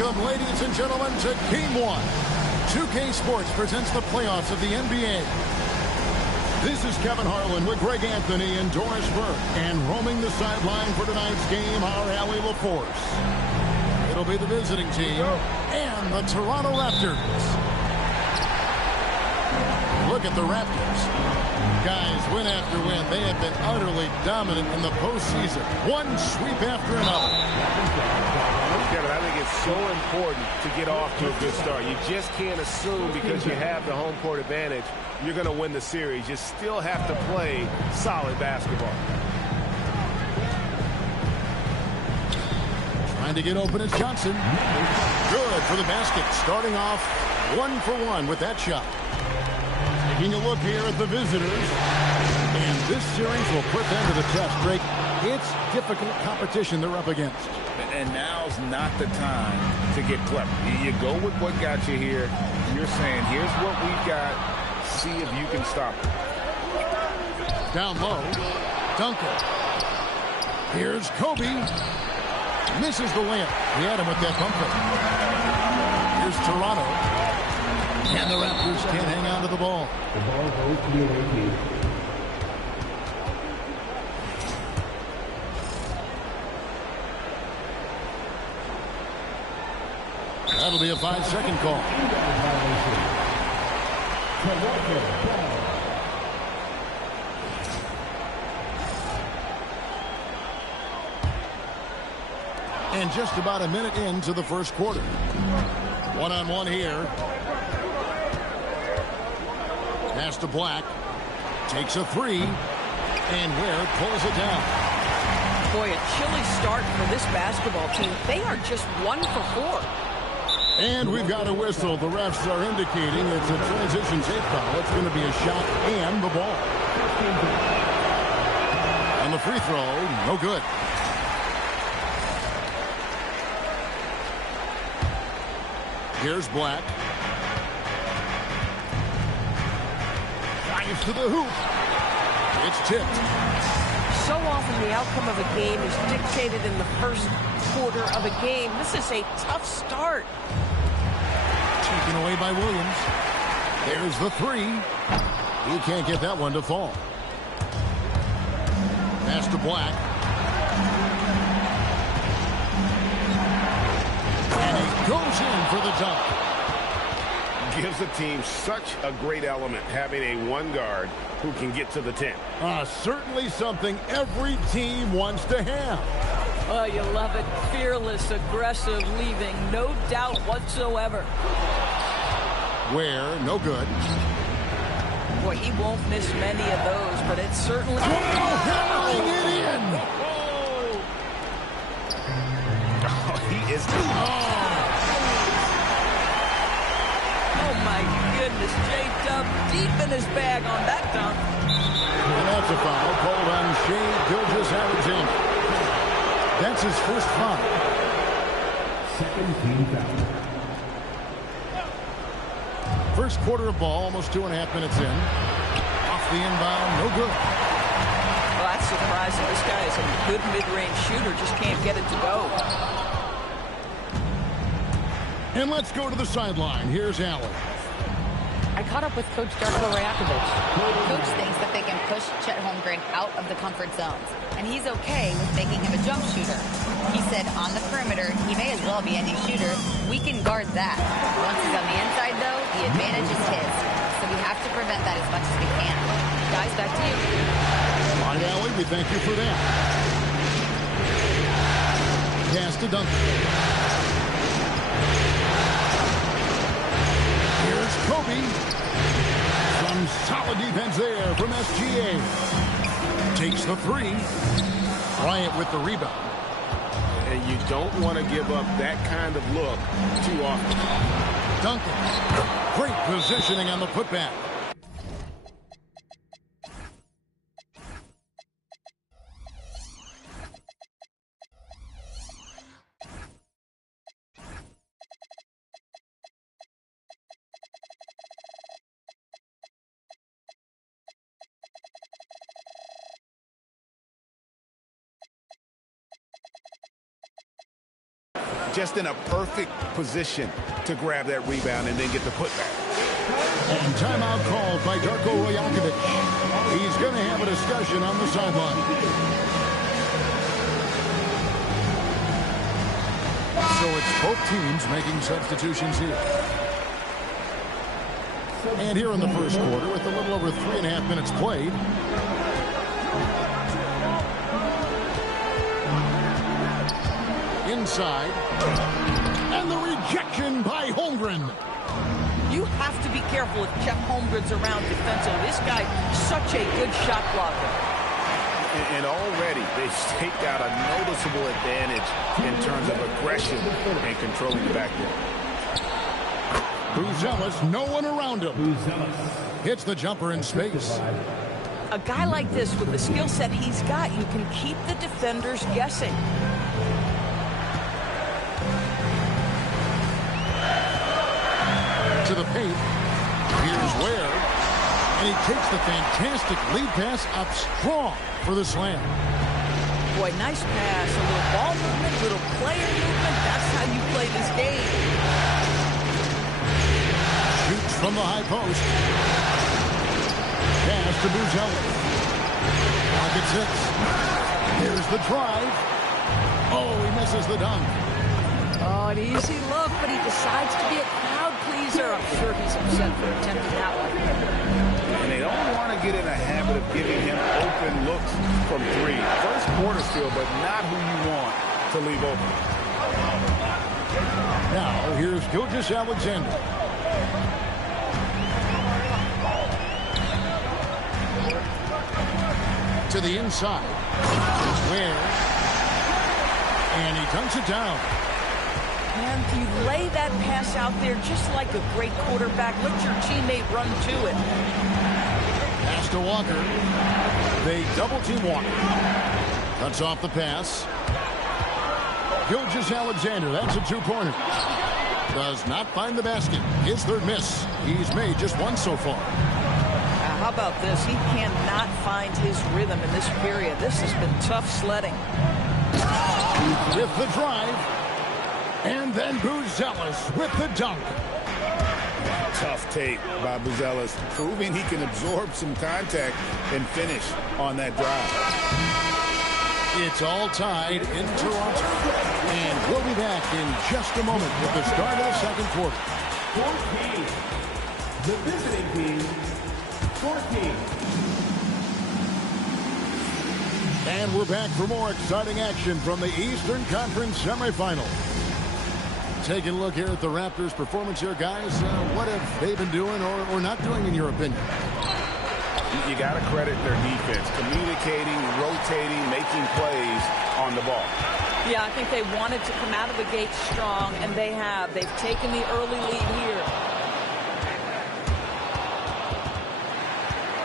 Welcome, ladies and gentlemen, to Game 1. 2K Sports presents the playoffs of the NBA. This is Kevin Harlan with Greg Anthony and Doris Burke. And roaming the sideline for tonight's game, our Allie LaForce. It'll be the visiting team and the Toronto Raptors. Look at the Raptors. Guys, win after win, they have been utterly dominant in the postseason. One sweep after another. Kevin, I think it's so important to get off to a good start. You just can't assume because you have the home court advantage, you're going to win the series. You still have to play solid basketball. Trying to get open is Johnson. Good for the basket. Starting off 1-for-1 with that shot. Taking a look here at the visitors. And this series will put them to the test, Drake. It's difficult competition they're up against. And now's not the time to get clever. You go with what got you here. You're saying, here's what we've got. See if you can stop it. Down low. Duncan. Here's Kobe. Misses the layup. He had him with that bumper. Here's Toronto. And the Raptors can't hang on to the ball. The ball goes to the away team. That'll be a 5-second call. And just about a minute into the first quarter. One-on-one here. Pass to Black. Takes a three. And Ware pulls it down. Boy, a chilly start for this basketball team. They are just 1 for 4. And we've got a whistle. The refs are indicating it's a transition tape foul. It's going to be a shot and the ball. And the free throw, no good. Here's Black. Drives to the hoop. It's tipped. So often the outcome of a game is dictated in the first quarter of a game. This is a tough start. Taken away by Williams. There's the three. He can't get that one to fall. Pass to Black. And he goes in for the dunk. Gives a team such a great element having a one guard who can get to the 10. Certainly something every team wants to have. Oh, you love it. Fearless, aggressive, leaving. No doubt whatsoever. Ware, no good. Boy, he won't miss many of those, but it's certainly... Hammering it in! Oh, he is... Oh, my goodness. J-Dub deep in his bag on that dunk. And that's a foul called on Shea Gilgeous-Alexander. That's his first foul. Second team foul. First quarter of ball, almost 2.5 minutes in. Off the inbound, no good. Well, that's surprising. This guy is a good mid-range shooter, just can't get it to go. And let's go to the sideline. Here's Allen. I caught up with Coach Darko Rajakovic. Coach thinks that they can push Chet Holmgren out of the comfort zones, and he's okay with making him a jump shooter. He said on the perimeter, he may as well be any shooter. We can guard that. Once he's on the inside, though, the advantage is his. So we have to prevent that as much as we can. Guys, back to you. All right, Allie, we thank you for that. Pass to Duncan. Here's Kobe. Some solid defense there from SGA. Takes the three. Bryant with the rebound. And you don't want to give up that kind of look too often. Duncan. Great positioning on the putback. just in a perfect position to grab that rebound and then get the putback. And timeout called by Darko Rajakovic. He's going to have a discussion on the sideline. So it's both teams making substitutions here. And here in the first quarter, with a little over 3.5 minutes played. Inside. And the rejection by Holmgren. You have to be careful if Jeff Holmgren's around defensively. This guy, such a good shot blocker. And already they've staked out a noticeable advantage in terms of aggression and controlling the backcourt. Buzelis, no one around him. Hits the jumper in space. A guy like this, with the skill set he's got, you can keep the defenders guessing. To the paint. Here's Ware. And he takes the fantastic lead pass up strong for the slam. Boy, nice pass. A little ball movement, little player movement. That's how you play this game. Shoots from the high post. Pass to Buzelis. Pocket 6. Here's the drive. Oh, he misses the dunk. Oh, an easy look, but he decides to be a crowd pleaser. I'm sure he's upset for attempting that one. And they don't want to get in a habit of giving him open looks from three. First quarter still, but not who you want to leave open. Now, here's Gilgeous-Alexander. To the inside. Where? And he dunks it down. And you lay that pass out there just like a great quarterback. Let your teammate run to it. Pass to Walker. They double-team Walker. Cuts off the pass. Gilgeous-Alexander, that's a two-pointer. Does not find the basket. His third miss. He's made just one so far. How about this? He cannot find his rhythm in this period. This has been tough sledding. With the drive. And then Buzelis with the dunk. Tough tape by Buzelis, proving he can absorb some contact and finish on that drive. It's all tied in Toronto. And we'll be back in just a moment with the start of the second quarter. 14. The visiting team, 14. And we're back for more exciting action from the Eastern Conference semifinals. Taking a look here at the Raptors' performance here, guys. What have they been doing or not doing, in your opinion? You got to credit their defense, communicating, rotating, making plays on the ball. Yeah, I think they wanted to come out of the gate strong, and they have. They've taken the early lead here.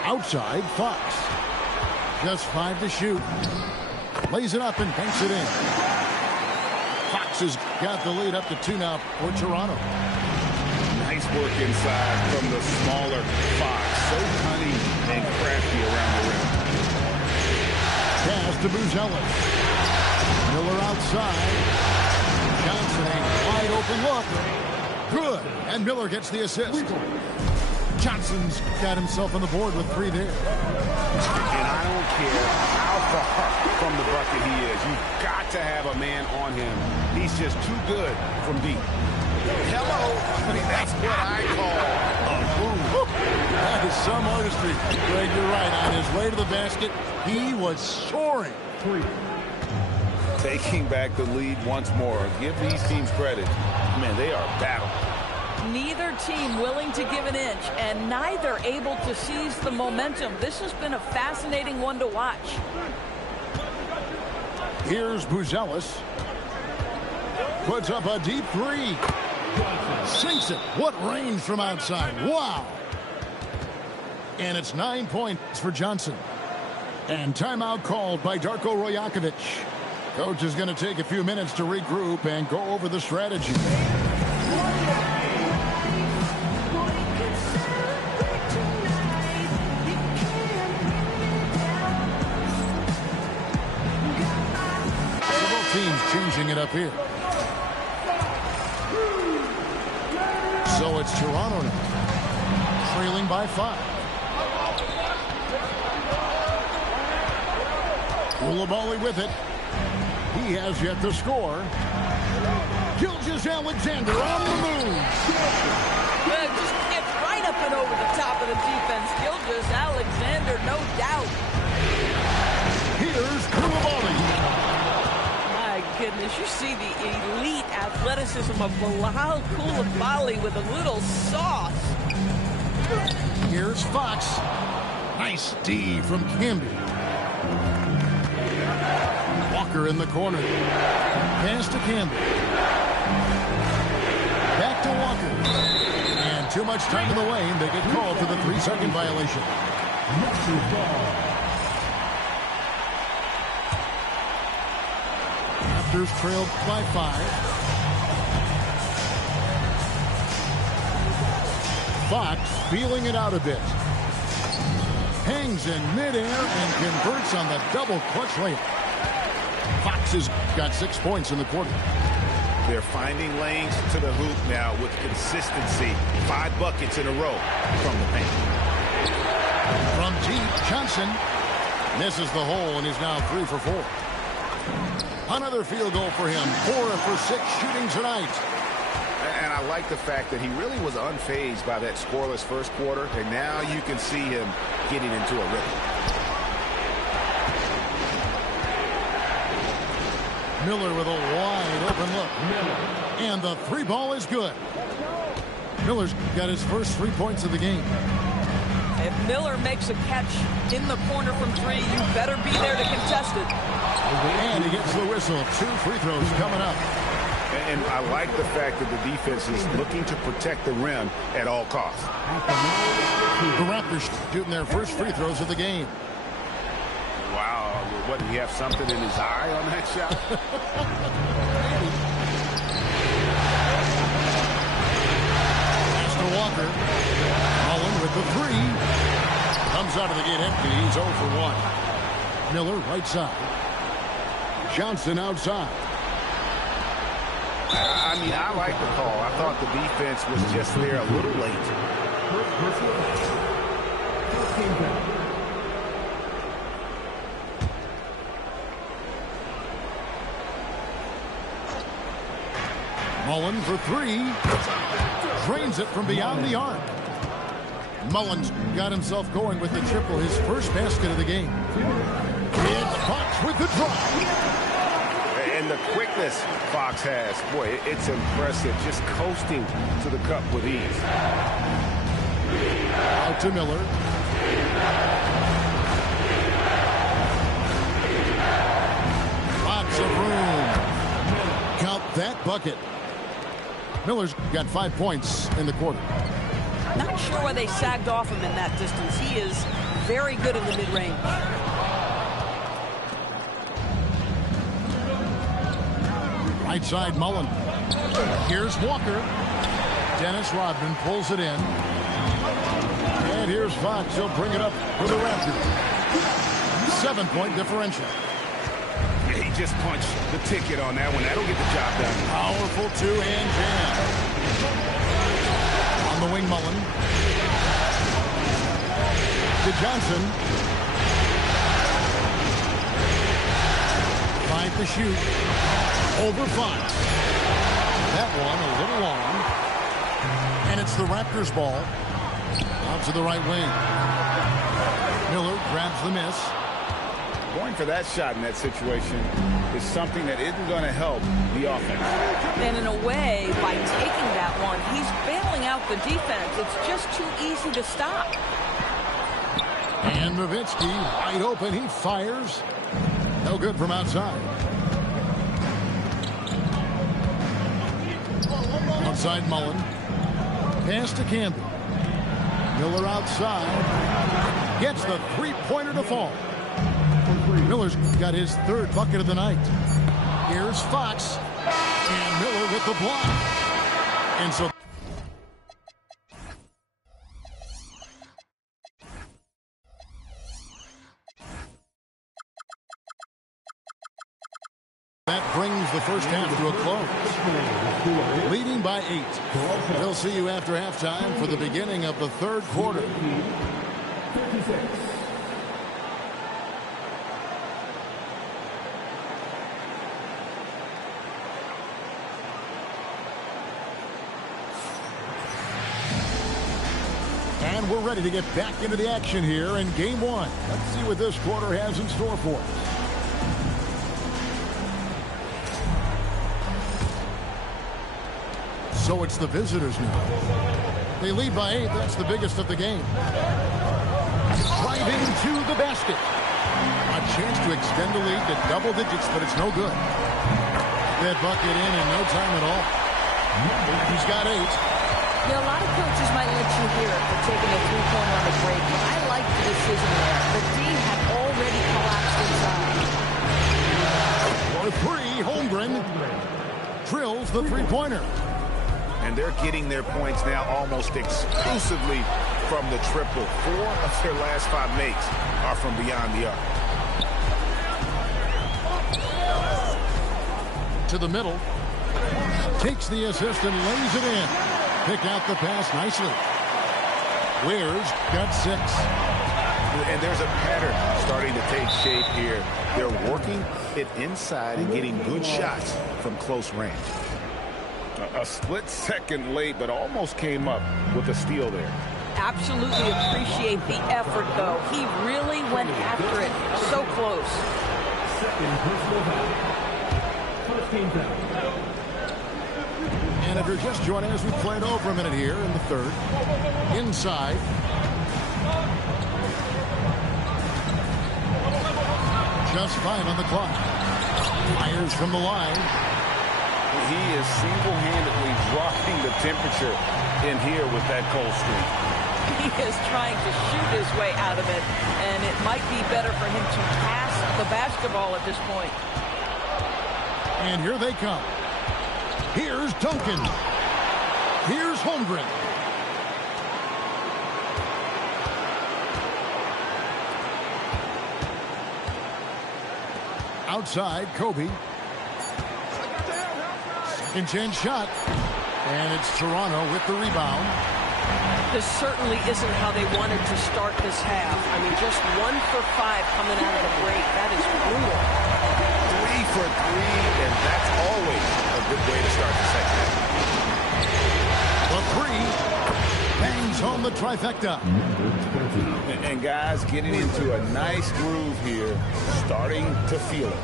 Outside, Fox. Just 5 to shoot. Lays it up and banks it in. Fox has got the lead up to 2 now for Toronto. Nice work inside from the smaller Fox. So cunning and crafty around the rim. Pass to Buzelis. Miller outside. Johnson, a wide open look. Good. And Miller gets the assist. Johnson's got himself on the board with 3 there. And I don't care how far from the bucket he is. You've got to have a man on him. He's just too good from deep. Hello. I mean, that's what I call a move. That is some artistry. Greg, you're right. On his way to the basket, he was soaring. 3. Taking back the lead once more. Give these teams credit. Man, they are battling. Neither team willing to give an inch, and neither able to seize the momentum. This has been a fascinating one to watch. Here's Buzelis. Puts up a deep 3. Sinks it. What range from outside. Wow. And it's 9 points for Johnson. And timeout called by Darko Rajakovic. Coach is going to take a few minutes to regroup and go over the strategy. Several teams changing it up here. So it's Toronto now, trailing by 5. Koulibaly with it. He has yet to score. Gilgeous-Alexander on the move. Just gets right up and over the top of the defense. Gilgeous-Alexander, no doubt. Here's Koulibaly. My goodness, you see the elite athleticism of Bilal Koulibaly with a little sauce. Here's Fox. Nice D from Camby. Walker in the corner. Pass to Camby. Back to Walker. And too much time in the lane. They get called for the 3-second violation. Raptors trailed by 5. Fox feeling it out a bit. Hangs in midair and converts on the double clutch layup. Fox has got 6 points in the quarter. They're finding lanes to the hoop now with consistency. 5 buckets in a row from the paint. From deep, Johnson misses the hole and is now 3 for 4. Another field goal for him. 4 for 6 shooting tonight. And I like the fact that he really was unfazed by that scoreless first quarter. And now you can see him getting into a rhythm. Miller with a wide open look. And the 3 ball is good. Miller's got his first 3 points of the game. If Miller makes a catch in the corner from 3, you better be there to contest it. And he gets the whistle. 2 free throws coming up. And I like the fact that the defense is looking to protect the rim at all costs. The Raptors shooting their first free throws of the game. Wow, what, did he have something in his eye on that shot? Pass to Walker. Mullen with the 3. Comes out of the gate empty. He's 0 for 1. Miller right side. Johnson outside. I mean, I like the call. I thought the defense was just there a little late. Mullen for 3. Drains it from beyond the arc. Mullen's got himself going with the triple, his first basket of the game. It's Fox with the drop. And the quickness Fox has, boy, it's impressive. Just coasting to the cup with ease. Out to Miller. Lots of room. Count that bucket. Miller's got 5 points in the quarter. Not sure why they sagged off him in that distance. He is very good in the mid-range. Right side, Mullen. Here's Walker. Dennis Rodman pulls it in. And here's Fox. He'll bring it up for the Raptors. 7-point differential. Yeah, he just punched the ticket on that one. That'll get the job done. Powerful 2-hand jam. On the wing, Mullen. To Johnson. 5 to shoot. Over 5. That one a little long. And it's the Raptors ball. Out to the right wing. Miller grabs the miss. Going for that shot in that situation is something that isn't going to help the offense. And in a way, by taking that one, he's bailing out the defense. It's just too easy to stop. And Nowitzki wide open. He fires. No good from outside. Outside Mullen. Pass to Camby. Miller outside. Gets the 3-pointer to fall. Miller's got his 3rd bucket of the night. Here's Fox. And Miller with the block. And so that brings the first half to a close. Leading by 8. We'll see you after halftime for the beginning of the third quarter. 36. And we're ready to get back into the action here in game 1. Let's see what this quarter has in store for us. So it's the visitors now. They lead by 8. That's the biggest of the game. Driving to the basket. A chance to extend the lead to double digits, but it's no good. That bucket in no time at all. He's got 8. Yeah, a lot of coaches might let you hear it for taking a three-pointer on the break, but I like the decision there. The D had already collapsed inside. For 3, Holmgren drills the three-pointer. And they're getting their points now almost exclusively from the triple. 4 of their last 5 makes are from beyond the arc. To the middle. Takes the assist and lays it in. Pick out the pass nicely. Ware's got 6. And there's a pattern starting to take shape here. They're working it inside and getting good shots from close range. A split second late, but almost came up with a steal there. Absolutely appreciate the effort, though. He really went after it. So close. Second personal foul. First team foul. And if you're just joining us, we've played over a minute here in the third. Inside. Just 5 on the clock. Fires from the line. He is single-handedly dropping the temperature in here with that cold streak. He is trying to shoot his way out of it, and it might be better for him to pass the basketball at this point. And here they come. Here's Duncan. Here's Holmgren. Outside, Kobe. Second chance shot. And it's Toronto with the rebound. This certainly isn't how they wanted to start this half. I mean, just 1 for 5 coming out of the break. That is brutal. 3 for 3, and that's always a good way to start the second half. The 3 bangs home the trifecta. And guys getting into a nice groove here, starting to feel it.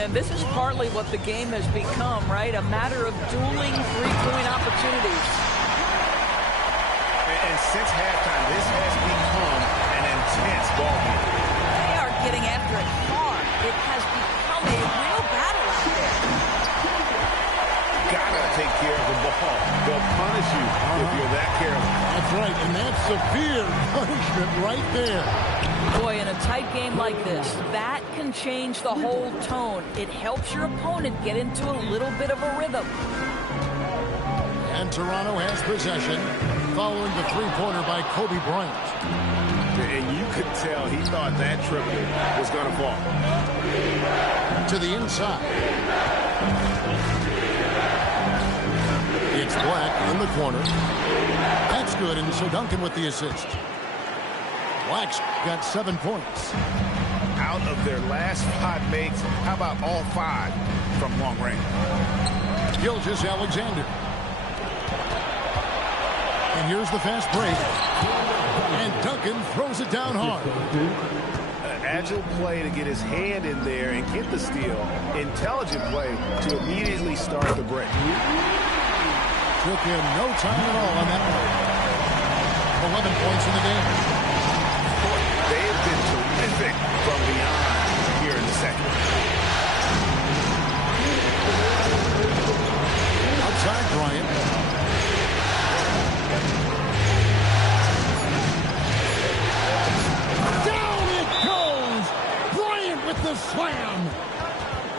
And this is partly what the game has become, right? A matter of dueling three-point opportunities. And since halftime, this has become an intense ball game. They are getting after it hard. It has become a real battle out there. Gotta take care of the ball. They'll punish you if you're that careless. That's right, and that's severe punishment right there. Boy, in a tight game like this, that can change the whole tone. It helps your opponent get into a little bit of a rhythm. And Toronto has possession following the three-pointer by Kobe Bryant. And you could tell he thought that triple was going to fall. To the inside. It's Black in the corner. That's good, and so Duncan with the assist. Black's got 7 points. Out of their last 5 makes, how about all 5 from long range? Gilgeous-Alexander. And here's the fast break. And Duncan throws it down hard. An agile play to get his hand in there and get the steal. Intelligent play to immediately start the break. Took him no time at all on that one. 11 points in the game. They have been terrific from beyond here in the second. Outside Bryant. Down it goes! Bryant with the slam!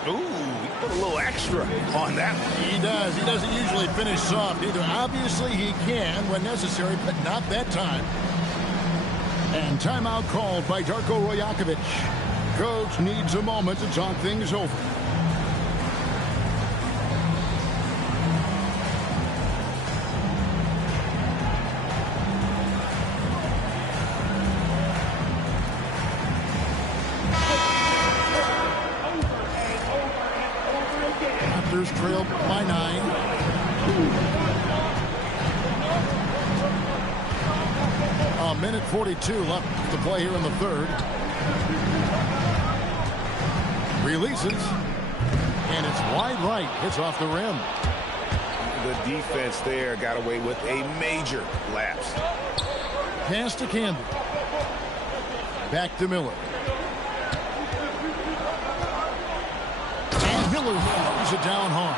Ooh, he put a little extra on that one. He does. He doesn't usually finish soft either. Obviously, he can when necessary, but not that time. And timeout called by Darko Rajakovic. Coach needs a moment to talk things over. Raptors trail by 9. A minute 42 left to play here in the third. Releases. And it's wide right. Hits off the rim. The defense there got away with a major lapse. Pass to Campbell. Back to Miller. And Miller throws it down hard.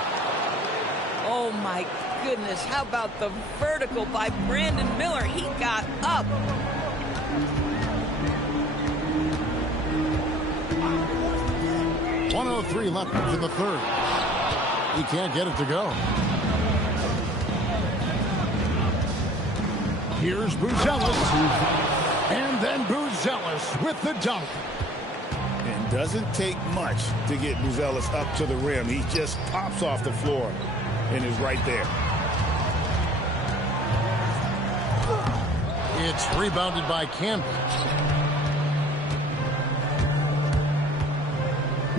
Oh, my goodness. How about the vertical by Brandon Miller? He got up. .103 left in the third. He can't get it to go. Here's Buzelis. And then Buzelis with the dunk. And doesn't take much to get Buzelis up to the rim. He just pops off the floor and is right there. It's rebounded by Campbell.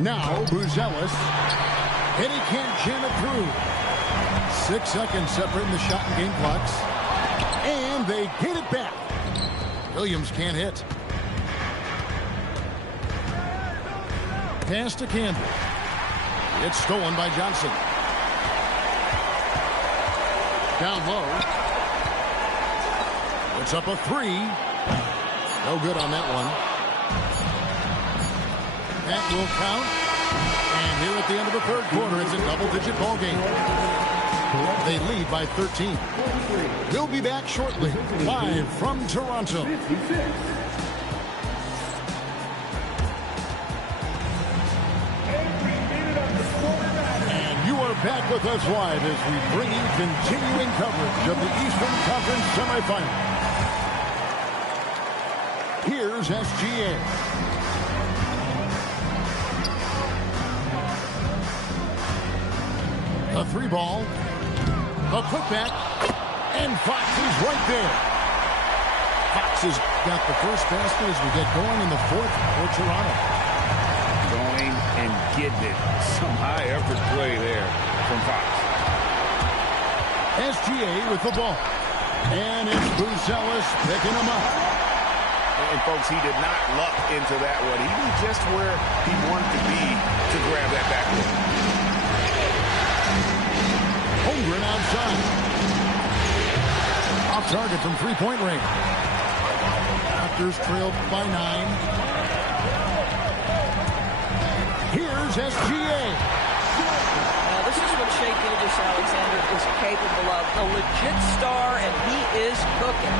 Now Buzelis. And he can't jam it through. 6 seconds separating the shot and game clocks. And they get it back. Williams can't hit. Pass to Campbell. It's stolen by Johnson. Down low. It's up a 3. No good on that one. That will count. And here at the end of the third quarter, it's a double-digit ball game. They lead by 13. We'll be back shortly, live from Toronto. And you are back with us live as we bring you continuing coverage of the Eastern Conference semifinal. Here's SGA. A 3-ball. A putback. And Fox is right there. Fox has got the first basket as we get going in the fourth for Toronto. Going and getting it. Some high-effort play there from Fox. SGA with the ball. And it's Buzelis picking him up. And, folks, he did not luck into that one. He was just where he wanted to be to grab that backboard. Holmgren outside. Off target from three-point range. Raptors trailed by 9. Here's SGA. Now, this is what Shai Gilgeous-Alexander is capable of. A legit star, and he is cooking.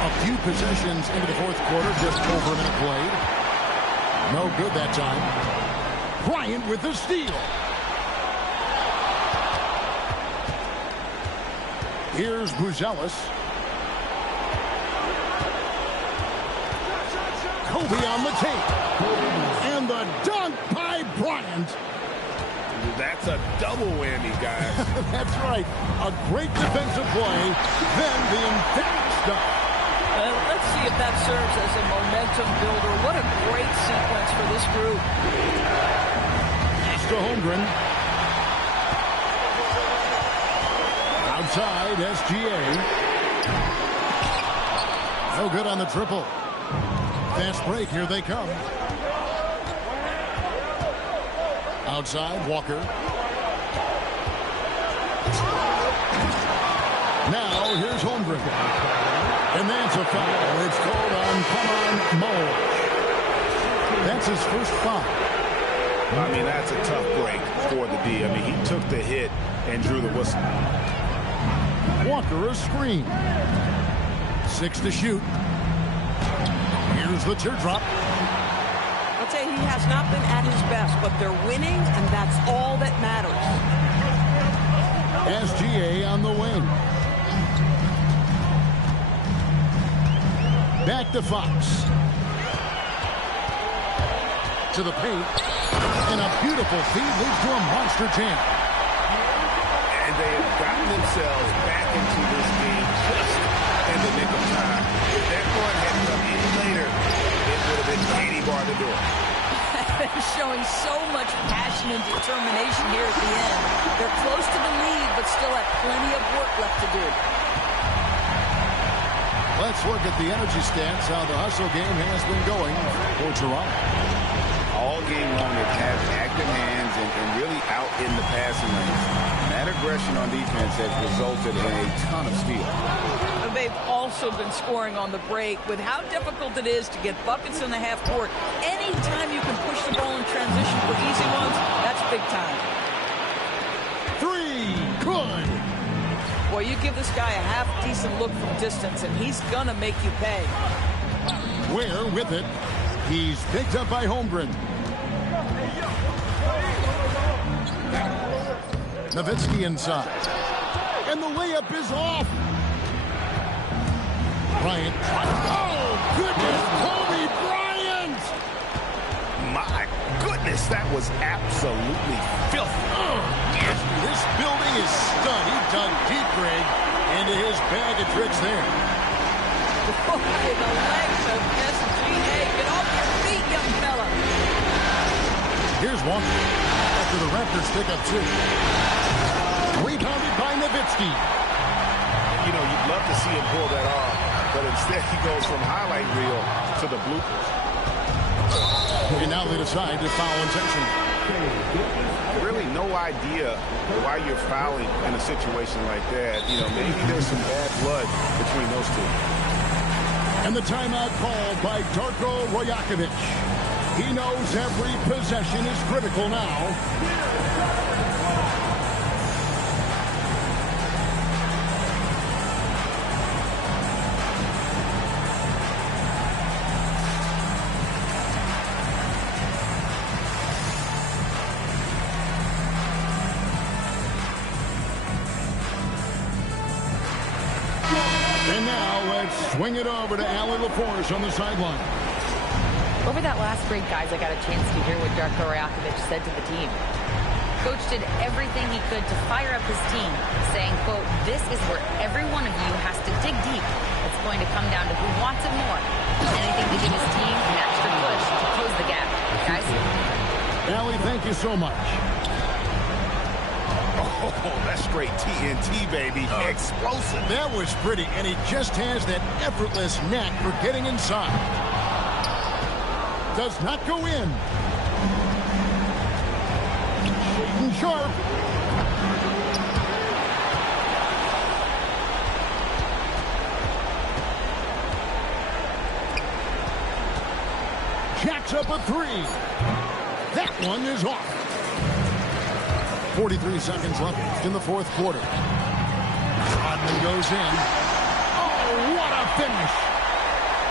A few possessions into the fourth quarter, just over a minute played. No good that time. Bryant with the steal. Here's Buzelis. Kobe on the tape. And the dunk by Bryant. That's a double whammy, guys. That's right. A great defensive play. Then the emphatic stuff. Let's see if that serves as a momentum builder. What a great sequence for this group. Pass to Holmgren. Outside, SGA. No good on the triple. Fast break, here they come. Outside, Walker. Now, here's Holmgren. And that's a foul. It's called on Kamon Moore. That's his first foul. I mean, that's a tough break for the D. I mean, he took the hit and drew the whistle. Walker a screen. 6 to shoot. Here's the teardrop. I'll tell you, he has not been at his best, but they're winning, and that's all that matters. SGA on the wing. Back to Fox. To the paint. And a beautiful feed leads to a monster jam. And they have gotten themselves back into this game just in the nick of time. If that run had come in later, it would have been candy bar. The do it. They're showing so much passion and determination here at the end. They're close to the lead, but still have plenty of work left to do. Let's look at the energy stats, how the hustle game has been going for Toronto. All game long, they've had active hands and really out in the passing lanes. That aggression on defense has resulted in a ton of steals. They've also been scoring on the break. With how difficult it is to get buckets in the half court, anytime you can push the ball in transition for easy ones, that's big time. 3, good. Boy, you give this guy a half-decent look from distance, and he's going to make you pay. Ware with it. He's picked up by Holmgren. Nowitzki inside. And the layup is off. Bryant. Oh, goodness. Kobe Bryant. My goodness, that was absolutely filthy. This building is stunned. He dug deep, Greg, into his bag of tricks there. Boy, the legs of SGA. Get off your feet, young fella. Here's one. After the Raptors pick up 2. Rebounded by Nowitzki. You know, you'd love to see him pull that off, but instead he goes from highlight reel to the bloopers. And now they decide to foul intentionally. Really no idea why you're fouling in a situation like that. You know, maybe there's some bad blood between those two. And the timeout called by Darko Rajakovic. He knows every possession is critical now. And now let's swing it over to Allie LaForce on the sideline. Over that last break, guys, I got a chance to hear what Darko Rajakovic said to the team. Coach did everything he could to fire up his team, saying, quote, "This is where every one of you has to dig deep. It's going to come down to who wants it more. Anything to give his team an extra push to close the gap." Guys? Allie, thank you so much. Oh, that's straight TNT, baby. Explosive. That was pretty, and he just has that effortless knack for getting inside. Does not go in. Shooting sharp. Jacks up a 3. That one is off. 43 seconds left in the fourth quarter. Rodman goes in. Oh, what a finish.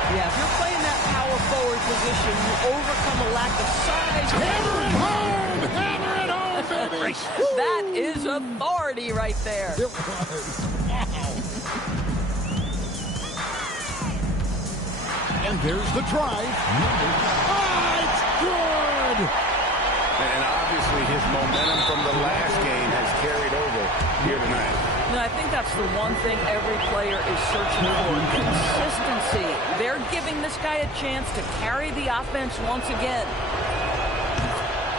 Yeah, if you're playing that power forward position, you overcome a lack of size. Hammer it home! Hammer it home, baby! That is authority right there. It was. Wow. And there's the drive. Oh, it's good! And obviously his momentum from the last game has carried over here tonight. No, I think that's the one thing every player is searching for. Consistency. They're giving this guy a chance to carry the offense once again.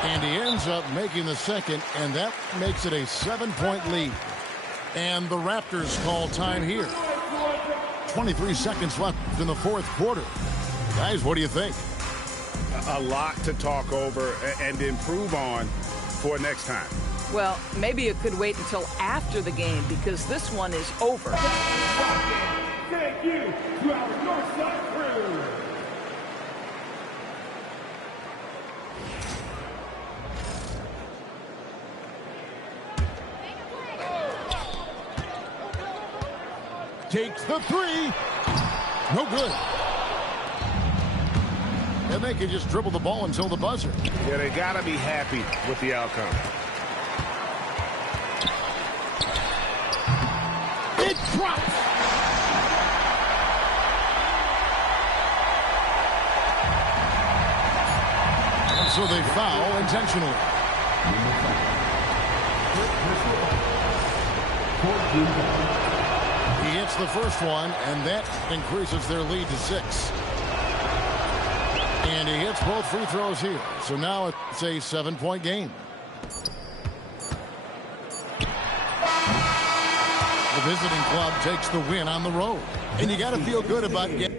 And he ends up making the second, and that makes it a 7-point lead. And the Raptors call time here. 23 seconds left in the fourth quarter. Guys, what do you think? A lot to talk over and improve on for next time. Well, maybe it could wait until after the game because this one is over. Thank you to our Northside crew. Takes the 3. No good. And they can just dribble the ball until the buzzer. Yeah, they got to be happy with the outcome. It drops. And so they foul intentionally. He hits the first one, and that increases their lead to 6. And he hits both free throws here. So now it's a 7-point game. The visiting club takes the win on the road. And you got to feel good about getting.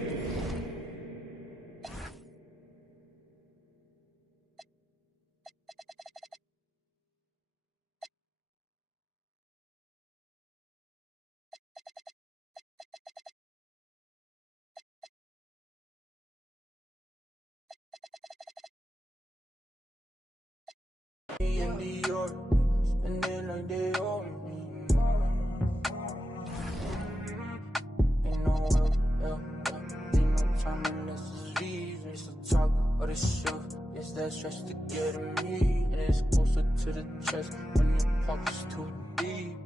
In New York, spending like they owe me. Ain't no ain't no time unless it's leave. It's the talk or the show. It's that stress to get in me, and it's closer to the chest when your pocket's too deep.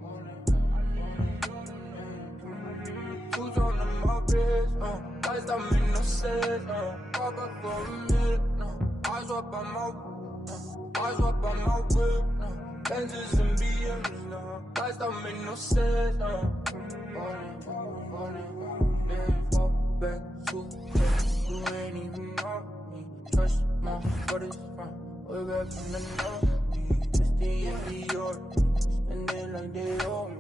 Who's on the mopeds? Lights don't make no sense. Pop up for a minute. Eyes up on my. Eyes up on my whip, Benzes and BMs, lights don't make no sense, Then fall back to bed. You ain't even know me. Trust my brothers from way back from the north. Twisty in New York, spending like they owe me.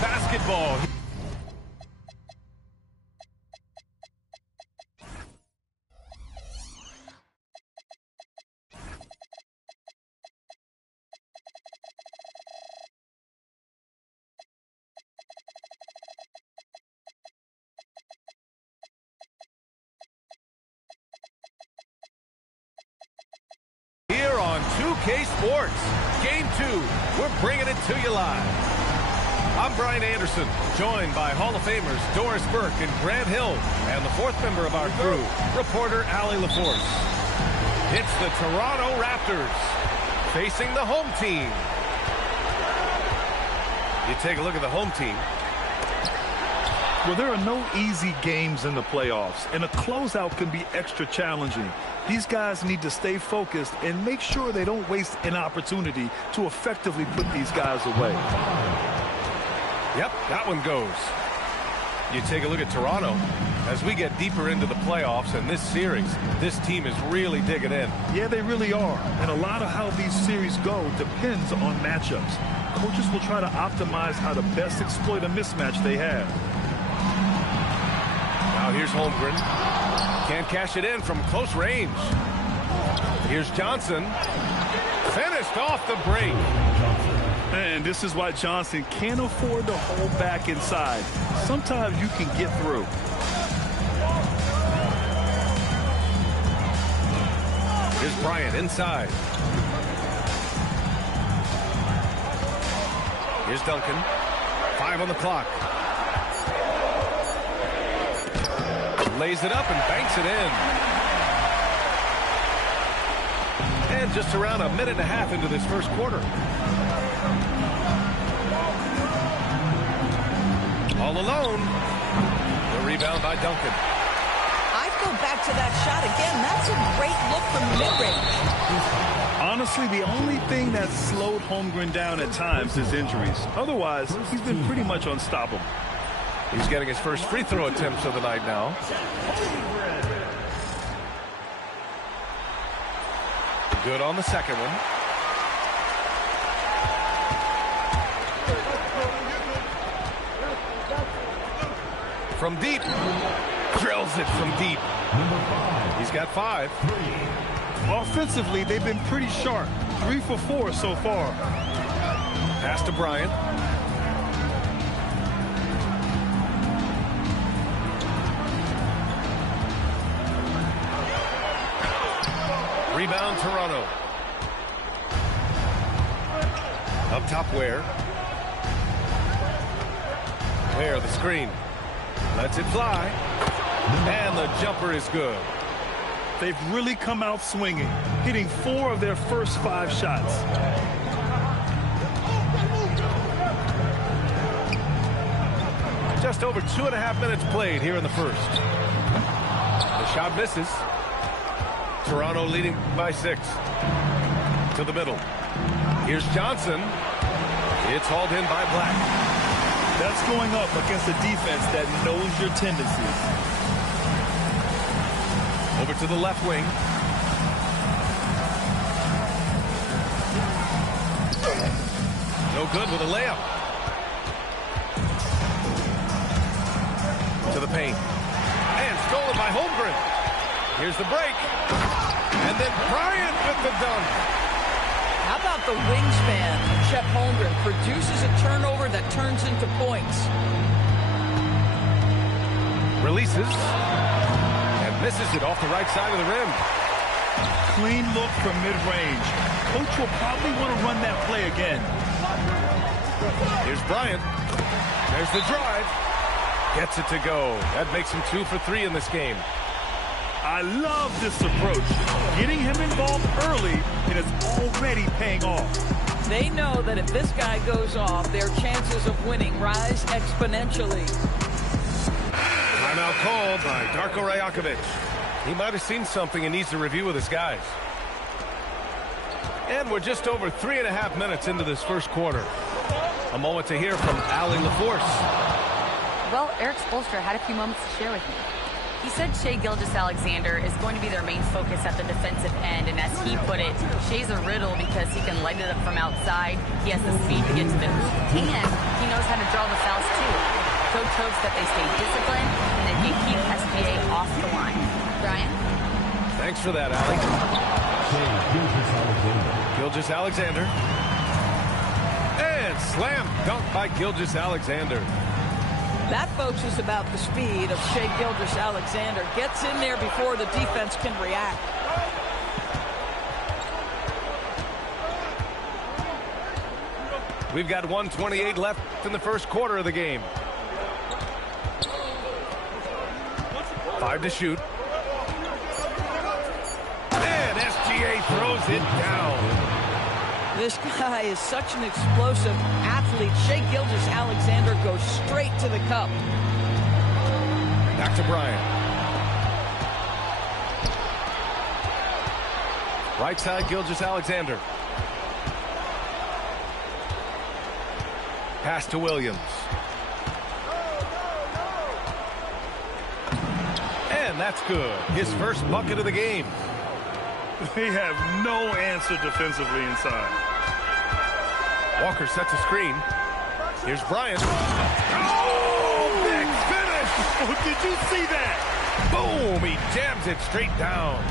Basketball. Here on 2K Sports, Game 2, we're bringing it to you live. I'm Brian Anderson, joined by Hall of Famers Doris Burke and Grant Hill, and the fourth member of our crew, reporter Allie LaForce. It's the Toronto Raptors facing the home team. You take a look at the home team. Well, there are no easy games in the playoffs, and a closeout can be extra challenging. These guys need to stay focused and make sure they don't waste an opportunity to effectively put these guys away. Yep, that one goes. You take a look at Toronto. As we get deeper into the playoffs and this series, this team is really digging in. Yeah, they really are. And a lot of how these series go depends on matchups. Coaches will try to optimize how to best exploit a mismatch they have. Now here's Holmgren. Can't cash it in from close range. Here's Johnson. Finished off the break. And this is why Johnson can't afford to hold back inside. Sometimes you can get through. Here's Bryant inside. Here's Duncan. 5 on the clock. Lays it up and banks it in. And just around a minute and a half into this first quarter. All alone. The rebound by Duncan. I'd go back to that shot again. That's a great look from mid-range. Honestly, the only thing that slowed Holmgren down at times is injuries. Otherwise, he's been pretty much unstoppable. He's getting his first free throw attempts of the night now. Good on the second one. From deep. Drills it from deep. He's got 5. Offensively, they've been pretty sharp. 3 for 4 so far. Pass to Bryant. Rebound, Toronto. Up top, Ware. Ware, the screen. Lets it fly. And the jumper is good. They've really come out swinging, hitting 4 of their first 5 shots. Just over 2.5 minutes played here in the first. The shot misses. Toronto leading by 6. To the middle. Here's Johnson. It's hauled in by Black. That's going up against a defense that knows your tendencies. Over to the left wing. No good with a layup. To the paint. And stolen by Holmgren. Here's the break. And then Bryant with the dunk. How about the wingspan of Chet Holmgren? Produces a turnover that turns into points. Releases. And misses it off the right side of the rim. Clean look from mid-range. Coach will probably want to run that play again. Here's Bryant. There's the drive. Gets it to go. That makes him 2 for 3 in this game. I love this approach. Getting him involved early, and it's already paying off. They know that if this guy goes off, their chances of winning rise exponentially. Timeout called by Darko Rajakovic. He might have seen something and needs to review with his guys. And we're just over 3.5 minutes into this first quarter. A moment to hear from Allie LaForce. Well, Eric Spoelstra had a few moments to share with me. He said Shai Gilgeous-Alexander is going to be their main focus at the defensive end, and as he put it, Shai's a riddle because he can light it up from outside, he has the speed to get to the hoop, and he knows how to draw the fouls too. Coach hopes that they stay disciplined and that they keep SBA off the line. Brian? Thanks for that, Allie. Gilgeous-Alexander. And slam dunk by Gilgeous-Alexander. That, folks, is about the speed of Shai Gilgeous-Alexander. Gets in there before the defense can react. We've got 1:28 left in the first quarter of the game. 5 to shoot. And SGA throws it down. This guy is such an explosive athlete. Shai Gilgeous-Alexander goes straight to the cup. Back to Bryant. Right side, Gilgeous-Alexander. Pass to Williams. And that's good. His first bucket of the game. They have no answer defensively inside. Walker sets a screen. Here's Bryant. Oh, big finish! Oh, did you see that? Boom! He jams it straight down.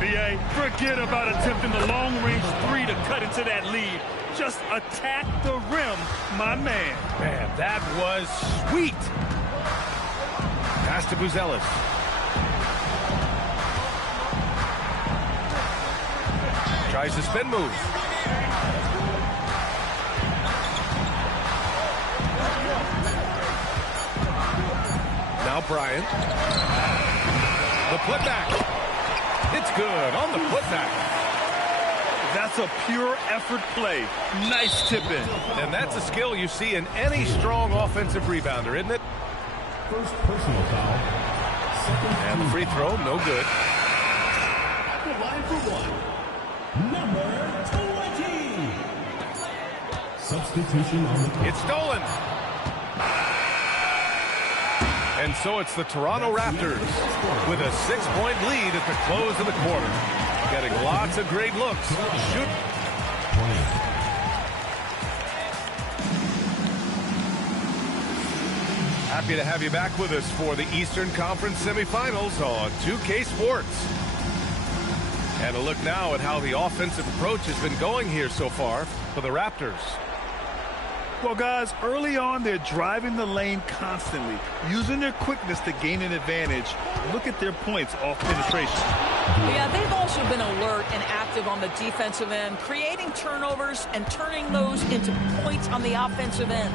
B.A., forget about attempting the long-range 3 to cut into that lead. Just attack the rim, my man. Man, that was sweet. Pass to Buzelis. Tries the spin move. Now Bryant. The putback. It's good on the putback. That's a pure effort play. Nice tip in. And that's a skill you see in any strong offensive rebounder, isn't it? First personal foul. And the free throw, no good. At the line for one, number 20. Substitution on the court. It's stolen. And so it's the Toronto Raptors with a 6-point lead at the close of the quarter. Getting lots of great looks. Shoot. Happy to have you back with us for the Eastern Conference semifinals on 2K Sports. And a look now at how the offensive approach has been going here so far for the Raptors. Well, guys, early on, they're driving the lane constantly, using their quickness to gain an advantage. Look at their points off penetration. Yeah, they've also been alert and active on the defensive end, creating turnovers and turning those into points on the offensive end.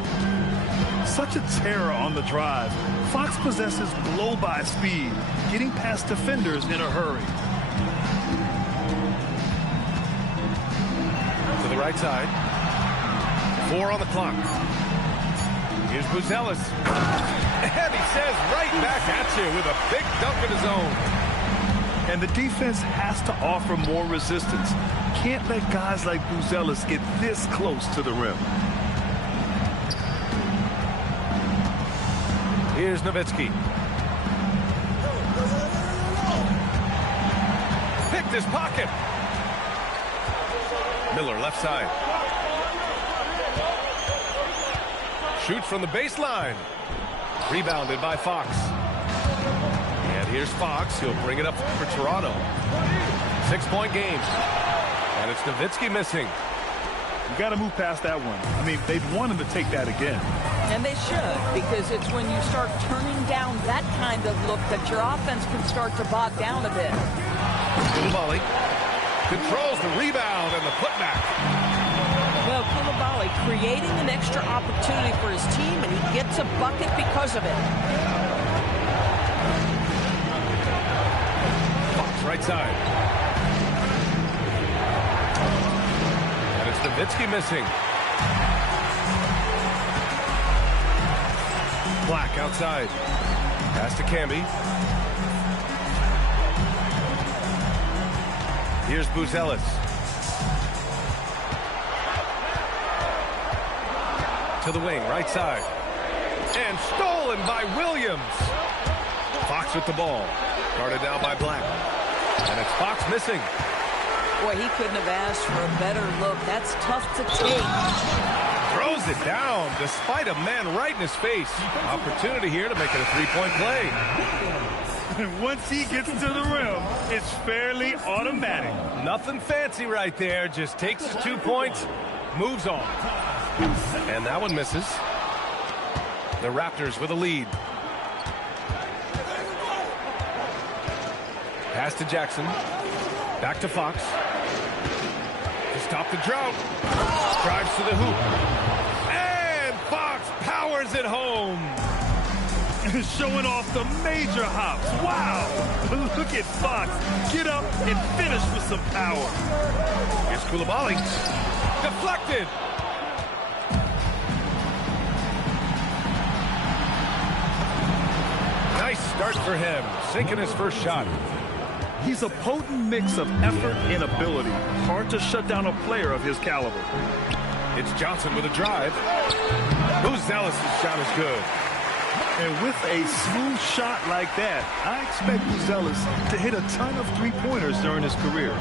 Such a terror on the drive. Fox possesses blow-by speed, getting past defenders in a hurry. To the right side. 4 on the clock. Here's Buzelis. And he says right back at you with a big dunk of his own. And the defense has to offer more resistance. Can't let guys like Buzelis get this close to the rim. Here's Nowitzki. Picked his pocket. Miller left side. Shoots from the baseline. Rebounded by Fox. And here's Fox. He'll bring it up for Toronto. 6-point game. And it's Nowitzki missing. You got to move past that one. I mean, they'd want him to take that again. And they should, because it's when you start turning down that kind of look that your offense can start to bog down a bit. Coulibaly controls the rebound and the putback. Well, Coulibaly creating an extra opportunity for his team, and he gets a bucket because of it. Fox right side. And it's Nowitzki missing. Black outside. Pass to Camby. Here's Buzelis. To the wing, right side. And stolen by Williams. Fox with the ball. Guarded down by Black. And it's Fox missing. Boy, he couldn't have asked for a better look. That's tough to take. Throws it down despite a man right in his face. Opportunity here to make it a 3-point play. Once he gets to the rim, it's fairly automatic. Nothing fancy right there. Just takes his 2 points, moves on. And that one misses. The Raptors with a lead. Pass to Jackson. Back to Fox. To stop the drought. Drives to the hoop. And Fox powers it home. Showing off the major hops. Wow. Look at Fox. Get up and finish with some power. Here's Coulibaly. Deflected. Nice start for him. Sinking his first shot. He's a potent mix of effort and ability. Hard to shut down a player of his caliber. It's Johnson with a drive. Buzelis' shot is good. And with a smooth shot like that, I expect Buzelis to hit a ton of three-pointers during his career.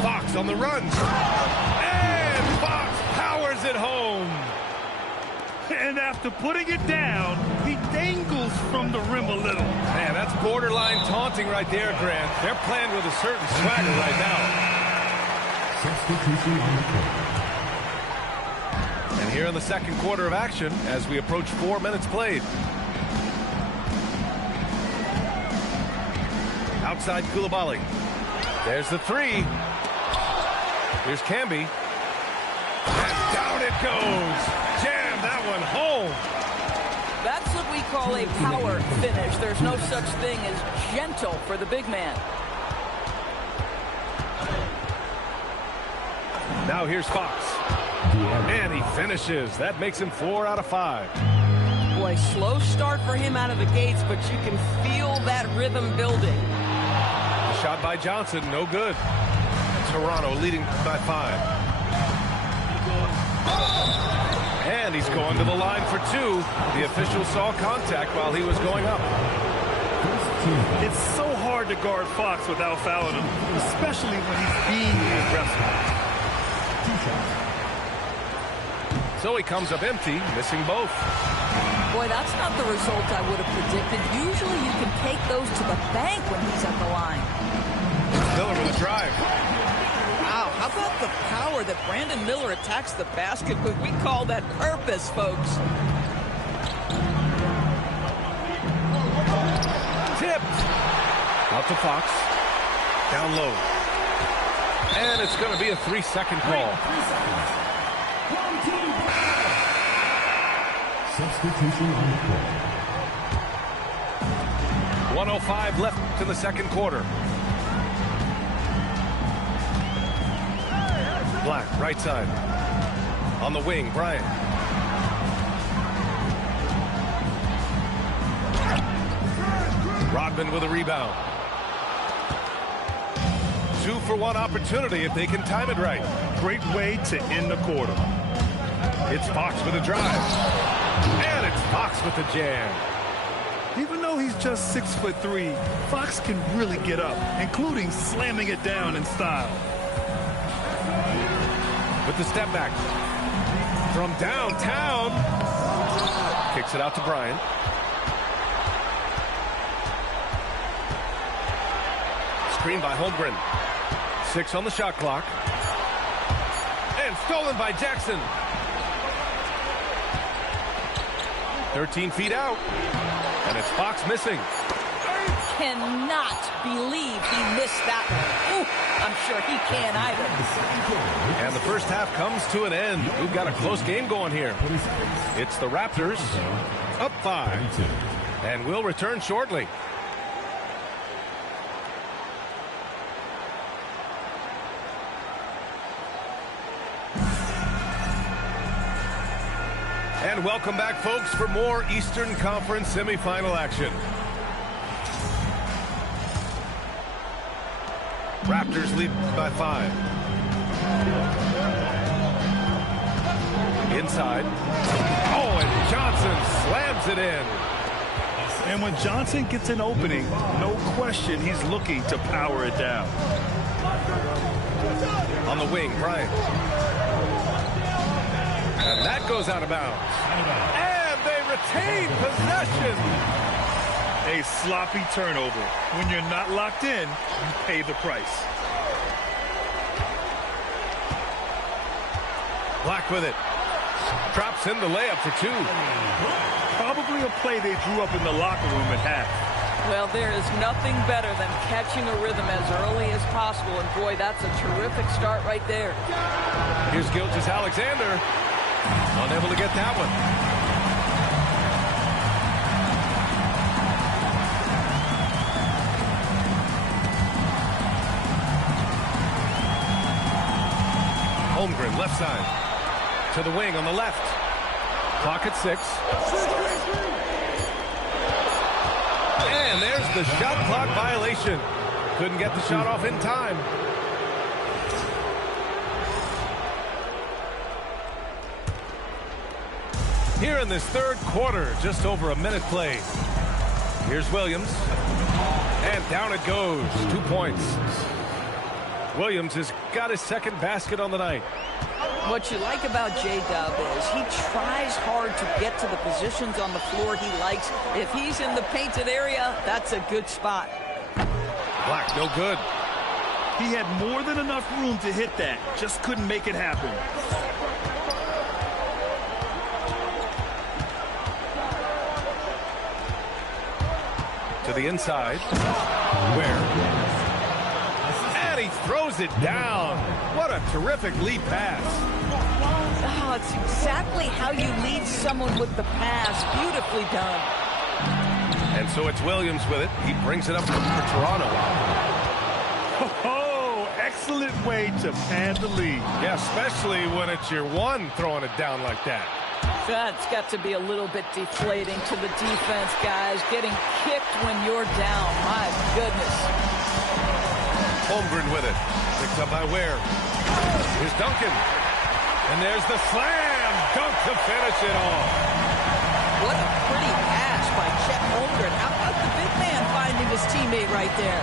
Fox on the run. And Fox powers it home. And after putting it down, he dangles from the rim a little. Man, that's borderline taunting right there, Grant. They're playing with a certain swagger right now. Substitution on the court. And here in the second quarter of action, as we approach 4 minutes played. Outside Coulibaly. There's the three. Here's Camby. And down it goes. Jam that one home. That's what we call a power finish. There's no such thing as gentle for the big man. Now here's Fox. And he finishes. That makes him 4 out of 5. Boy, slow start for him out of the gates, but you can feel that rhythm building. The shot by Johnson, no good. Toronto leading by 5. And he's going to the line for 2. The official saw contact while he was going up. It's so hard to guard Fox without fouling him, especially when he's being aggressive. So he comes up empty, missing both. Boy, that's not the result I would have predicted. Usually you can take those to the bank when he's at the line. Miller with a drive. Wow, how about the power that Brandon Miller attacks the basket with? We call that purpose, folks. Tipped. Out to Fox. Down low. And it's going to be a 3-second call. Substitution on the court. 1:05 left in the second quarter. Black, right side. On the wing, Bryant. Rodman with a rebound. 2-for-1 opportunity if they can time it right. Great way to end the quarter. It's Fox with a drive. And it's Fox with the jam. Even though he's just 6'3", Fox can really get up, including slamming it down in style. With the step back. From downtown. Kicks it out to Bryant. Screen by Holmgren. 6 on the shot clock. And stolen by Jackson. 13 feet out. And it's Fox missing. Cannot believe he missed that one. Ooh, I'm sure he can't either. And the first half comes to an end. We've got a close game going here. It's the Raptors up 5. And we'll return shortly. And welcome back, folks, for more Eastern Conference semifinal action. Raptors lead by 5. Inside. Oh, and Johnson slams it in. And when Johnson gets an opening, no question he's looking to power it down. On the wing, Bryant. And that goes out of bounds. And they retain possession. A sloppy turnover. When you're not locked in, you pay the price. Black with it. Drops in the layup for 2. Probably a play they drew up in the locker room at half. Well, there is nothing better than catching a rhythm as early as possible. And boy, that's a terrific start right there. Here's Gilgeous-Alexander. Unable to get that one. Holmgren, left side. To the wing on the left. Clock at 6. And there's the shot clock violation. Couldn't get the shot off in time. Here in this third quarter, just over a minute played. Here's Williams. And down it goes. 2 points. Williams has got his second basket on the night. What you like about J-Dub is he tries hard to get to the positions on the floor he likes. If he's in the painted area, that's a good spot. Black, no good. He had more than enough room to hit that. Just couldn't make it happen. To the inside. Where? And he throws it down. What a terrific lead pass. Oh, it's exactly how you lead someone with the pass. Beautifully done. And so it's Williams with it. He brings it up for Toronto. Oh, excellent way to pad the lead. Yeah, especially when it's your one throwing it down like that. That's got to be a little bit deflating to the defense, guys. Getting kicked when you're down. My goodness. Holmgren with it. Picked up by Ware. Here's Duncan. And there's the slam dunk to finish it off. What a pretty pass by Chet Holmgren. How about the big man finding his teammate right there?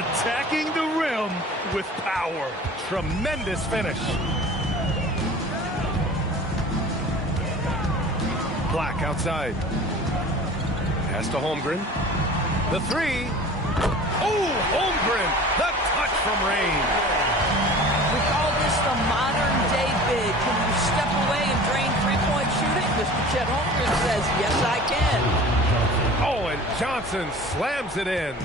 Attacking the rim with power. Tremendous finish. Black outside. Pass to Holmgren. The 3. Oh, Holmgren. The touch from range. a modern-day big. Can you step away and drain three-point shooting? Mr. Chet Holmgren says, yes, I can. Oh, and Johnson slams it in.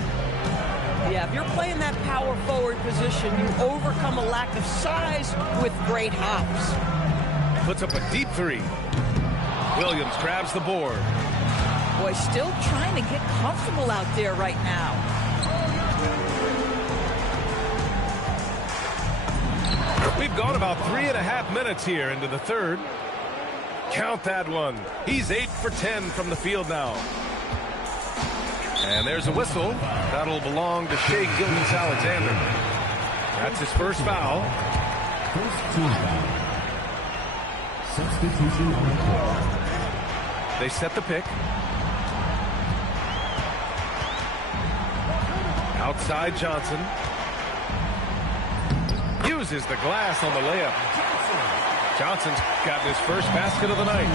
Yeah, if you're playing that power forward position, you overcome a lack of size with great hops. Puts up a deep three. Williams grabs the board. Boy, still trying to get comfortable out there right now. We've gone about 3.5 minutes here into the third. Count that one. He's 8 for 10 from the field now. And there's a whistle. That'll belong to Shai Gilgeous-Alexander. That's his first foul. First team foul. Substitution on the court. They set the pick. Outside Johnson. Uses the glass on the layup. Johnson's got his first basket of the night.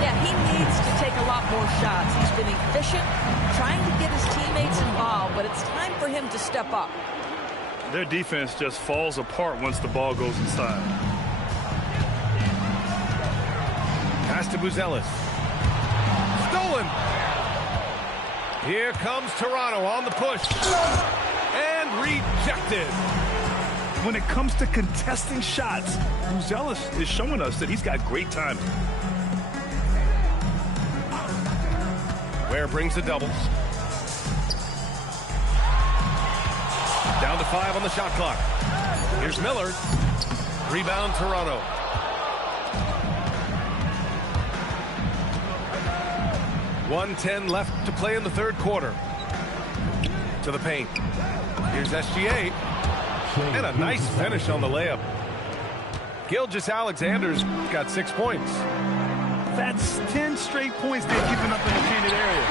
Yeah, he needs to take a lot more shots. He's been efficient, trying to get his teammates involved, but it's time for him to step up. Their defense just falls apart once the ball goes inside. Pass to Buzelis. Stolen. Here comes Toronto on the push. And rejected. When it comes to contesting shots, Buzelis is showing us that he's got great timing. Ware brings the doubles. Down to 5 on the shot clock. Here's Miller. Rebound Toronto. .110 left to play in the third quarter. To the paint. Here's SGA. And a nice finish on the layup. Gilgeous-Alexander's got 6 points. That's 10 straight points they've given up in the painted area.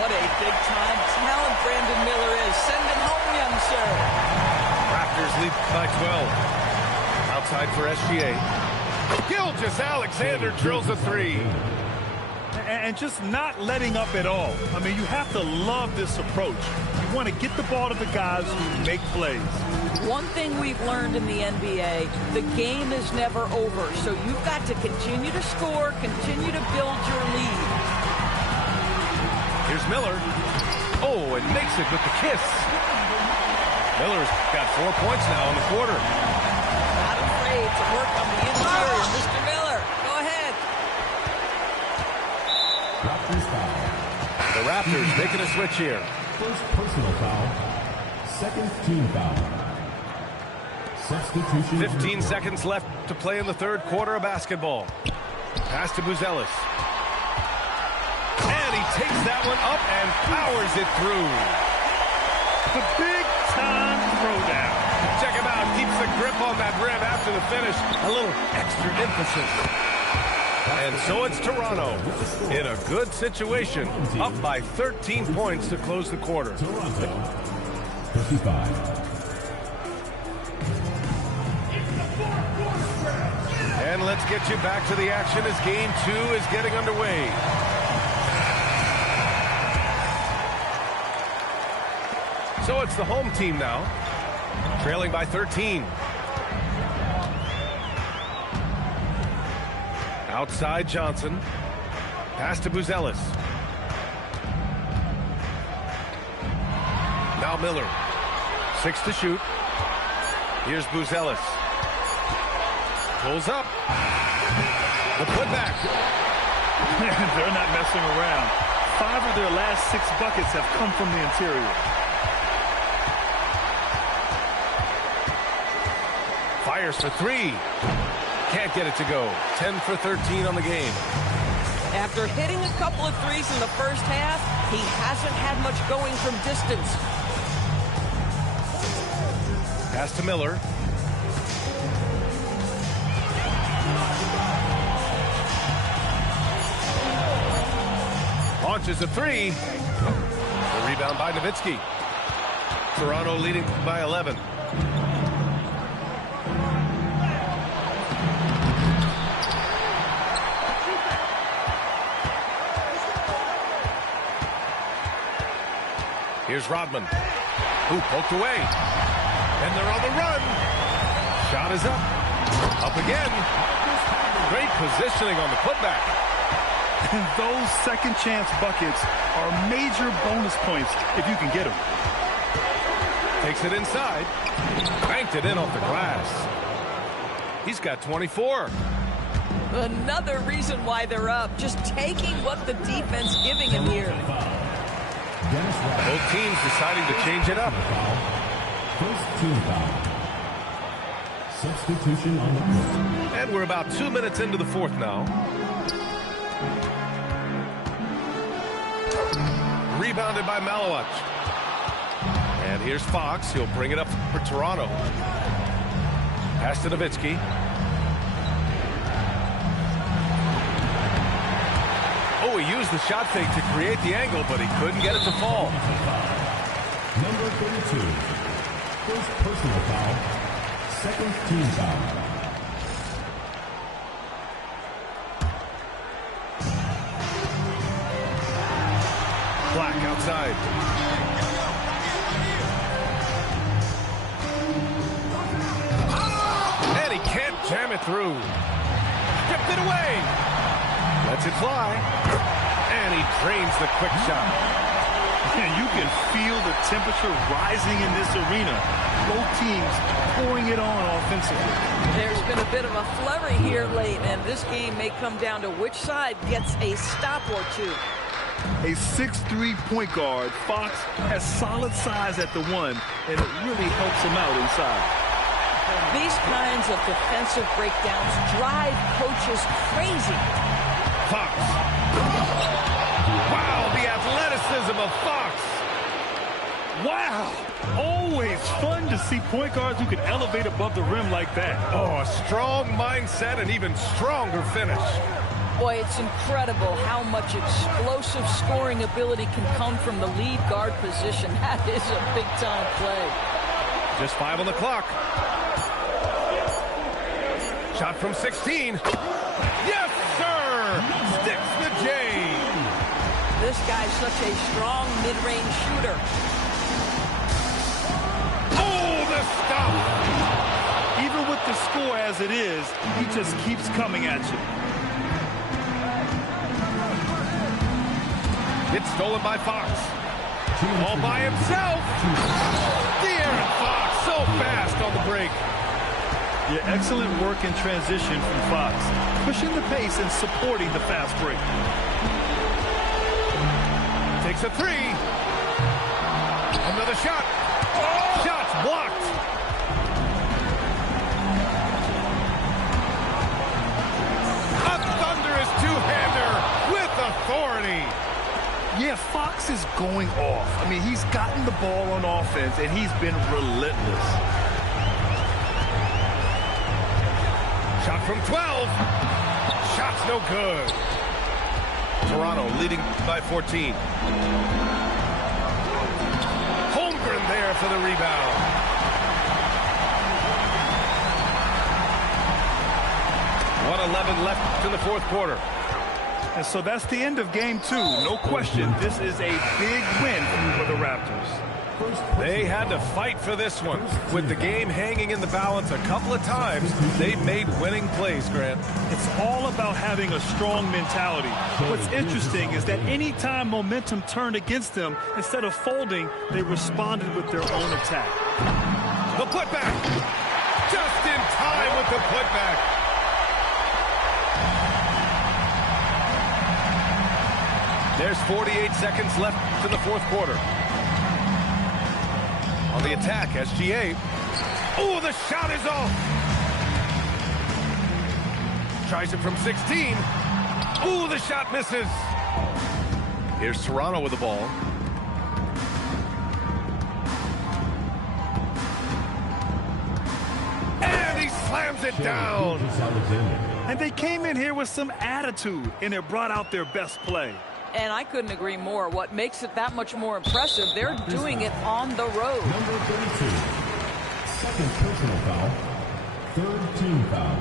What a big-time talent Brandon Miller is. Send him home, young sir. Raptors lead by 12. Outside for SGA. Gilgeous-Alexander drills a three. And just not letting up at all. I mean, you have to love this approach. You want to get the ball to the guys who make plays. One thing we've learned in the NBA, the game is never over. So you've got to continue to score, continue to build your lead. Here's Miller. Oh, and makes it with the kiss. Miller's got 4 points now in the quarter. Not afraid to work on the interior. Mr. Miller, go ahead. Raptors foul. The Raptors making a switch here. First personal foul. Second team foul. Substitution. 15 seconds left to play in the third quarter of basketball. Pass to Buzelis. And he takes that one up and powers it through. The big-time throwdown. Check him out. Keeps the grip on that rim after the finish. A little extra emphasis. And so it's Toronto in a good situation, up by 13 points to close the quarter. Toronto, 55. And let's get you back to the action as game 2 is getting underway. So it's the home team now, trailing by 13. Outside Johnson. Pass to Buzelis. Now Miller. 6 to shoot. Here's Buzelis. Pulls up. The putback. They're not messing around. 5 of their last 6 buckets have come from the interior. Fires for 3. Can't get it to go. 10 for 13 on the game. After hitting a couple of threes in the first half, he hasn't had much going from distance. Pass to Miller. Launches a 3. The rebound by Nowitzki. Toronto leading by 11. Here's Rodman, who poked away. And they're on the run. Shot is up. Up again. Great positioning on the putback. And those second chance buckets are major bonus points if you can get them. Takes it inside. Banked it in off the glass. He's got 24. Another reason why they're up. Just taking what the defense giving him here. Both teams deciding to change it up. First team foul. Substitution on the court. And we're about 2 minutes into the fourth now. Rebounded by Malowich. And here's Fox. He'll bring it up for Toronto. Pass to Nowitzki. Oh, he used the shot fake to create the angle, but he couldn't get it to fall. Number 32. First personal foul. Second team foul. Black outside. And he can't jam it through. Stripped it away. Lets it fly. And he drains the quick shot. And you can feel the temperature rising in this arena. Both teams pouring it on offensively. There's been a bit of a flurry here late, and this game may come down to which side gets a stop or two. A 6'3" point guard, Fox has solid size at the one, and it really helps him out inside. These kinds of defensive breakdowns drive coaches crazy. Fox. Wow, the athleticism of Fox. Wow. Always fun to see point guards who can elevate above the rim like that. Oh, a strong mindset and even stronger finish. Boy, it's incredible how much explosive scoring ability can come from the lead guard position. That is a big-time play. Just 5 on the clock. Shot from 16. Yes, sir! Sticks the J. This guy's such a strong mid-range shooter. Oh, the stop! Even with the score as it is, he just keeps coming at you. It's stolen by Fox. All by himself. De'Aaron Fox, so fast on the break. Yeah, excellent work in transition from Fox. Pushing the pace and supporting the fast break. Takes a three. Another shot. Oh! Shots blocked. A thunderous two-hander with authority. Yeah, Fox is going off. I mean, he's gotten the ball on offense, and he's been relentless. Shot from 12. Shot's no good. Toronto leading by 14. Holmgren there for the rebound. .11 left in the fourth quarter. And so that's the end of game 2. No question, this is a big win for the Raptors. They had to fight for this one. With the game hanging in the balance a couple of times, they've made winning plays, Grant. It's all about having a strong mentality. What's interesting is that anytime momentum turned against them, instead of folding, they responded with their own attack. The putback. Just in time with the putback. There's 48 seconds left to the fourth quarter. On the attack, SGA. Oh, the shot is off. Tries it from 16. Oh, the shot misses. Here's Toronto with the ball. And he slams it down. And they came in here with some attitude, and it brought out their best play. And I couldn't agree more. What makes it that much more impressive, they're doing it on the road. Number 32. Second personal foul. Third team foul.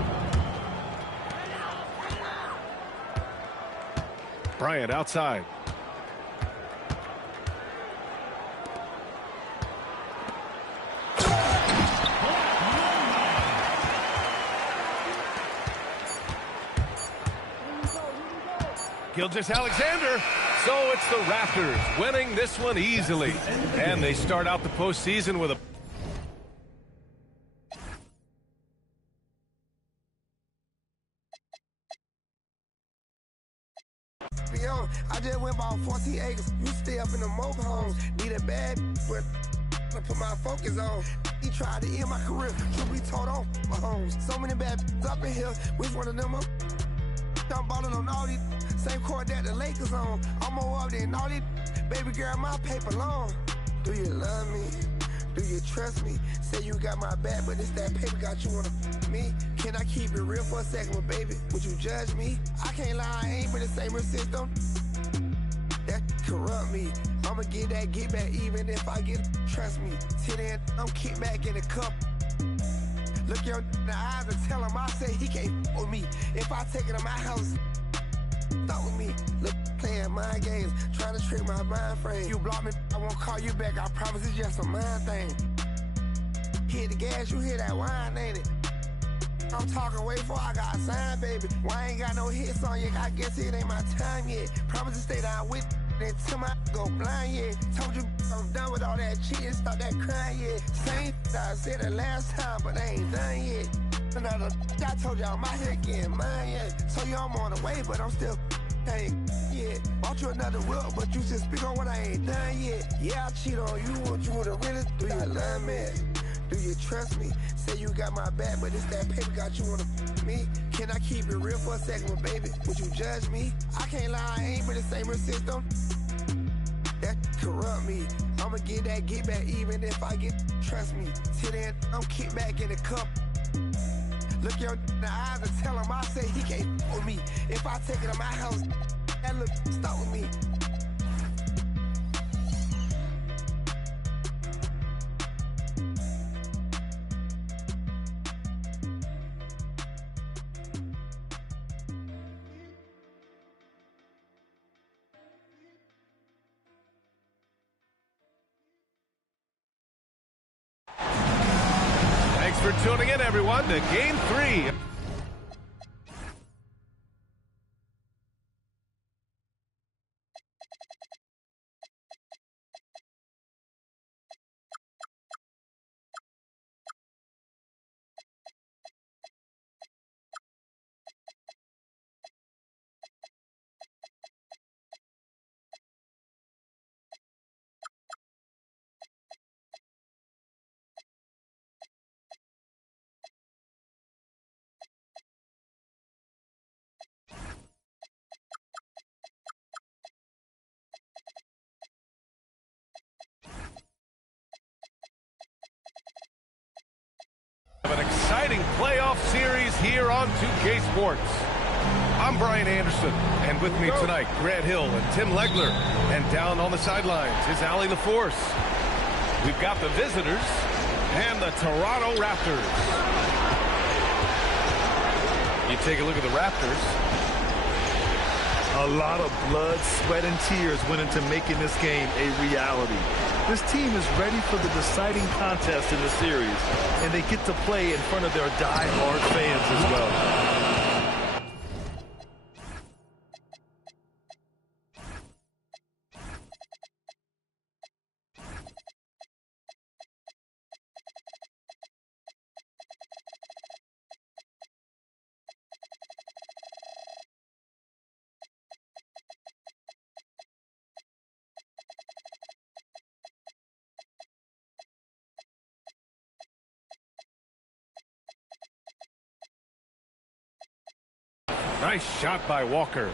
Bryant outside. Gilgeous-Alexander. So it's the Raptors winning this one easily. And they start out the postseason with a... I just went about 14 acres. You stay up in the mobile homes. Need a bad, but I put my focus on. He tried to end my career. Should be told on my homes. So many bad up in here. Which one of them up? I'm balling on all these. Same court that the Lakers on. I'm more up than all these. Baby girl, my paper long. Do you love me? Do you trust me? Say you got my back, but it's that paper got you on me. Can I keep it real for a second, but baby? Would you judge me? I can't lie, I ain't been the same system. That corrupt me. I'ma get that get back even if I get trust me. Till then, I'm kicked back in the cup. Look your in the eyes and tell him I say he can't with me. If I take it to my house, stop with me. Look, playing mind games, trying to trick my mind frame. You block me, I won't call you back. I promise it's just a mind thing. Hit the gas, you hear that wine, ain't it? I'm talking way before I got signed, baby. Why I ain't got no hits on yet? I guess it ain't my time yet. Promise to stay down with until my go blind, yeah. Told you I'm done with all that cheating, stop that crying, yeah. Same I said the last time, but I ain't done yet. Another I told y'all my head getting mine, yeah. So you I'm on the way, but I'm still ain't yeah. Bought you another whip, but you just speak on what I ain't done yet. Yeah, I cheat on you, what you would really do you love me? Do you trust me? Say you got my back, but it's that paper got you on me. Can I keep it real for a second, but baby? Would you judge me? I can't lie, I ain't been the same system. That corrupt me. I'ma get that get back even if I get trust me. Till then, I'm kicked back in the cup. Look your in the eyes and tell him I say he can't with me. If I take it to my house, that look stop with me. Thanks for tuning in, everyone, to Game 3. An exciting playoff series here on 2K Sports. I'm Brian Anderson, and with me tonight, Grant Hill and Tim Legler. And down on the sidelines is Allie LaForce. We've got the visitors and the Toronto Raptors. You take a look at the Raptors. A lot of blood, sweat, and tears went into making this game a reality. This team is ready for the deciding contest in the series, and they get to play in front of their die-hard fans as well. Nice shot by Walker.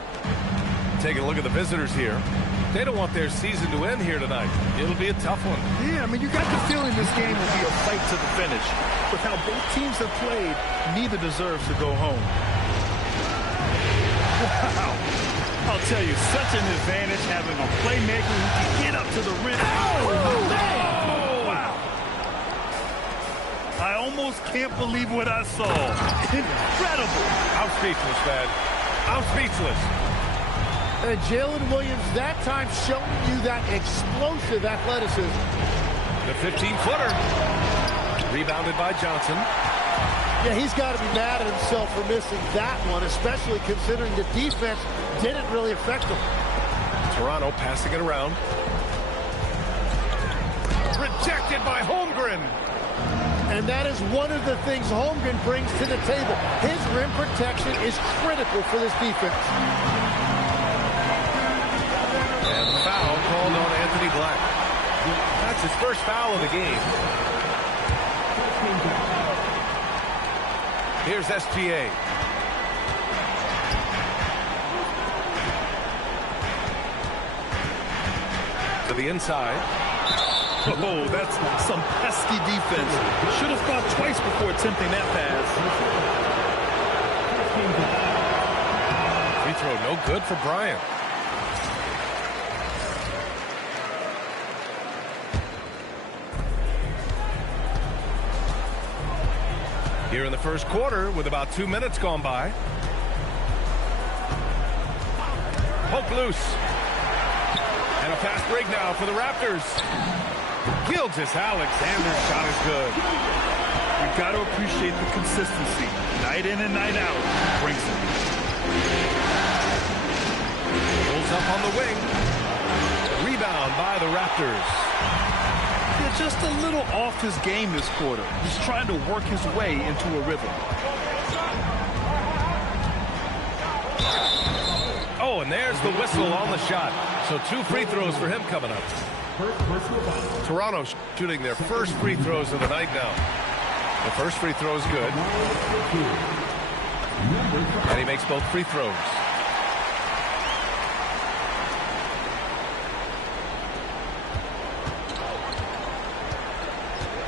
Taking a look at the visitors here. They don't want their season to end here tonight. It'll be a tough one. Yeah, I mean, you got the feeling this game will be a fight to the finish. With how both teams have played, neither deserves to go home. Wow. I'll tell you, such an advantage having a playmaker who can get up to the rim. Oh, wow. I almost can't believe what I saw. Incredible. I'm speechless, man. I'm speechless. And Jalen Williams that time showing you that explosive athleticism. The 15-footer. Rebounded by Johnson. Yeah, he's got to be mad at himself for missing that one, especially considering the defense didn't really affect him. Toronto passing it around. Rejected by Holmgren. And that is one of the things Holmgren brings to the table. His rim protection is critical for this defense. And the foul called on Anthony Black. That's his first foul of the game. Here's SGA. To the inside. Oh, that's some pesky defense. Should have thought twice before attempting that pass. Free throw no good for Bryant. Here in the first quarter with about 2 minutes gone by. Poke loose. And a fast break now for the Raptors. Gilgeous-Alexander's shot is good. You've got to appreciate the consistency. Night in and night out. Brings it. Pulls up on the wing. Rebound by the Raptors. Yeah, just a little off his game this quarter. He's trying to work his way into a rhythm. Oh, and there's the whistle on the shot. So 2 free throws for him coming up. Toronto shooting their first free throws of the night now. The first free throw is good. And he makes both free throws.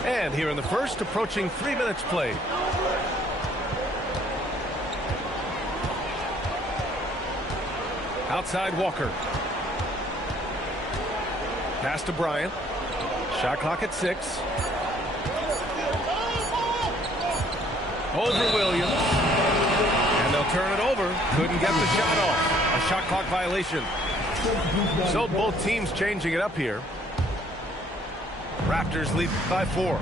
And here in the first, approaching 3 minutes played. Outside Walker. Pass to Bryant. Shot clock at 6. Over Williams. And they'll turn it over. Couldn't get the shot off. A shot clock violation. So both teams changing it up here. Raptors lead by 4.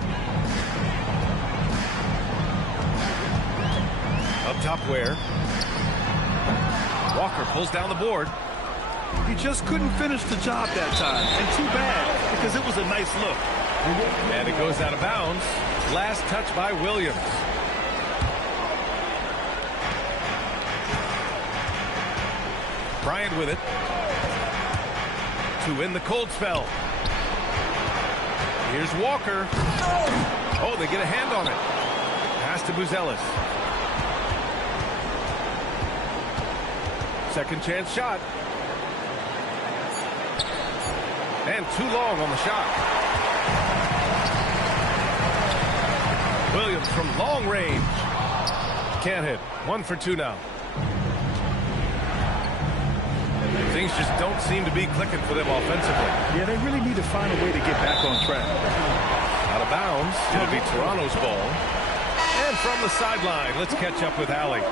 Up top Ware. Walker pulls down the board. He just couldn't finish the job that time. And too bad, because it was a nice look. And it goes out of bounds. Last touch by Williams. Bryant with it. To win the cold spell. Here's Walker. Oh, they get a hand on it. Pass to Buzelis. Second chance shot. And too long on the shot. Williams from long range. Can't hit. 1 for 2 now. Things just don't seem to be clicking for them offensively. Yeah, they really need to find a way to get back on track. Out of bounds. It'll be Toronto's ball. And from the sideline, let's catch up with Allie.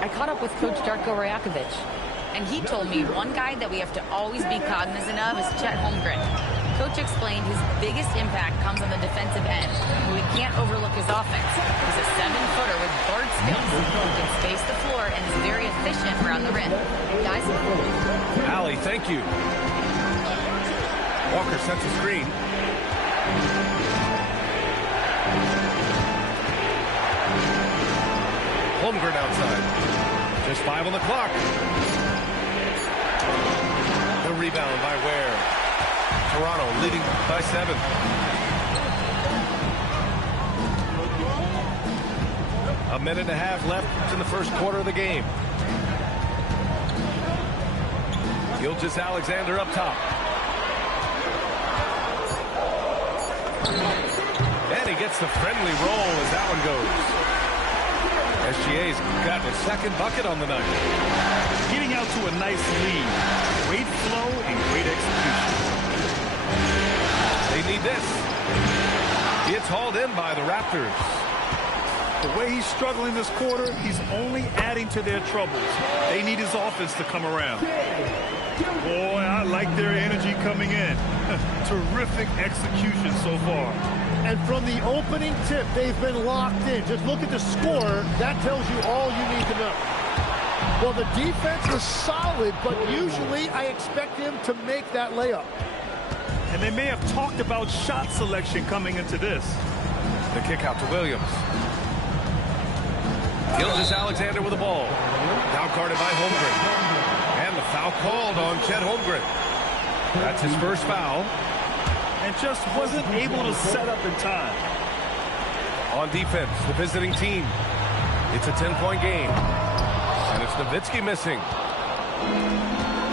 I caught up with Coach Darko Rajakovic, and he told me one guy that we have to always be cognizant of is Chet Holmgren. Coach explained his biggest impact comes on the defensive end, but we can't overlook his offense. He's a 7-footer with guard skills. He can space the floor and is very efficient around the rim. Guys? Allie, thank you. Walker sets a screen. Holmgren outside. Just 5 on the clock. The rebound by Ware. Toronto leading by 7. A minute and a half left in the first quarter of the game. Gilgeous-Alexander up top. And he gets the friendly roll as that one goes. SGA's gotten his second bucket on the night. Getting out to a nice lead. Great flow and great execution. They need this. It's hauled in by the Raptors. The way he's struggling this quarter, he's only adding to their troubles. They need his offense to come around. Boy, I like their energy coming in. Terrific execution so far. And from the opening tip, they've been locked in. Just look at the score. That tells you all you need to know. Well, the defense is solid, but usually I expect him to make that layup. And they may have talked about shot selection coming into this. The kick out to Williams. Gilgeous-Alexander with the ball. Now guarded by Holmgren. And the foul called on Chet Holmgren. That's his first foul. And just wasn't able to set up in time. On defense, the visiting team. It's a 10-point game. And it's Nowitzki missing.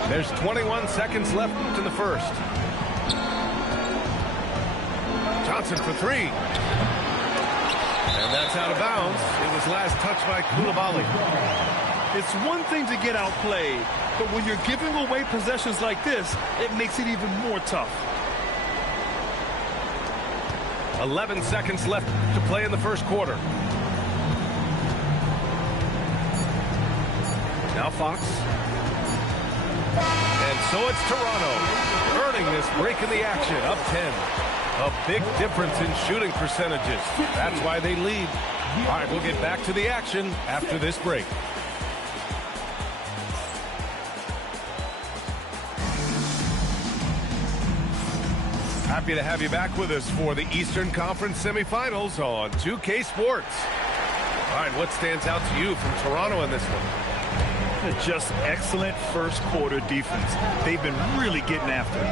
There's 21 seconds left in the first. Johnson for three. And that's out of bounds. It was last touched by Coulibaly. It's one thing to get outplayed, but when you're giving away possessions like this, it makes it even more tough. 11 seconds left to play in the first quarter. Now Fox. And so it's Toronto earning this break in the action, up 10. A big difference in shooting percentages. That's why they lead. All right, we'll get back to the action after this break. Happy to have you back with us for the Eastern Conference semifinals on 2K Sports. All right, what stands out to you from Toronto in this one? Just excellent first quarter defense. They've been really getting after it.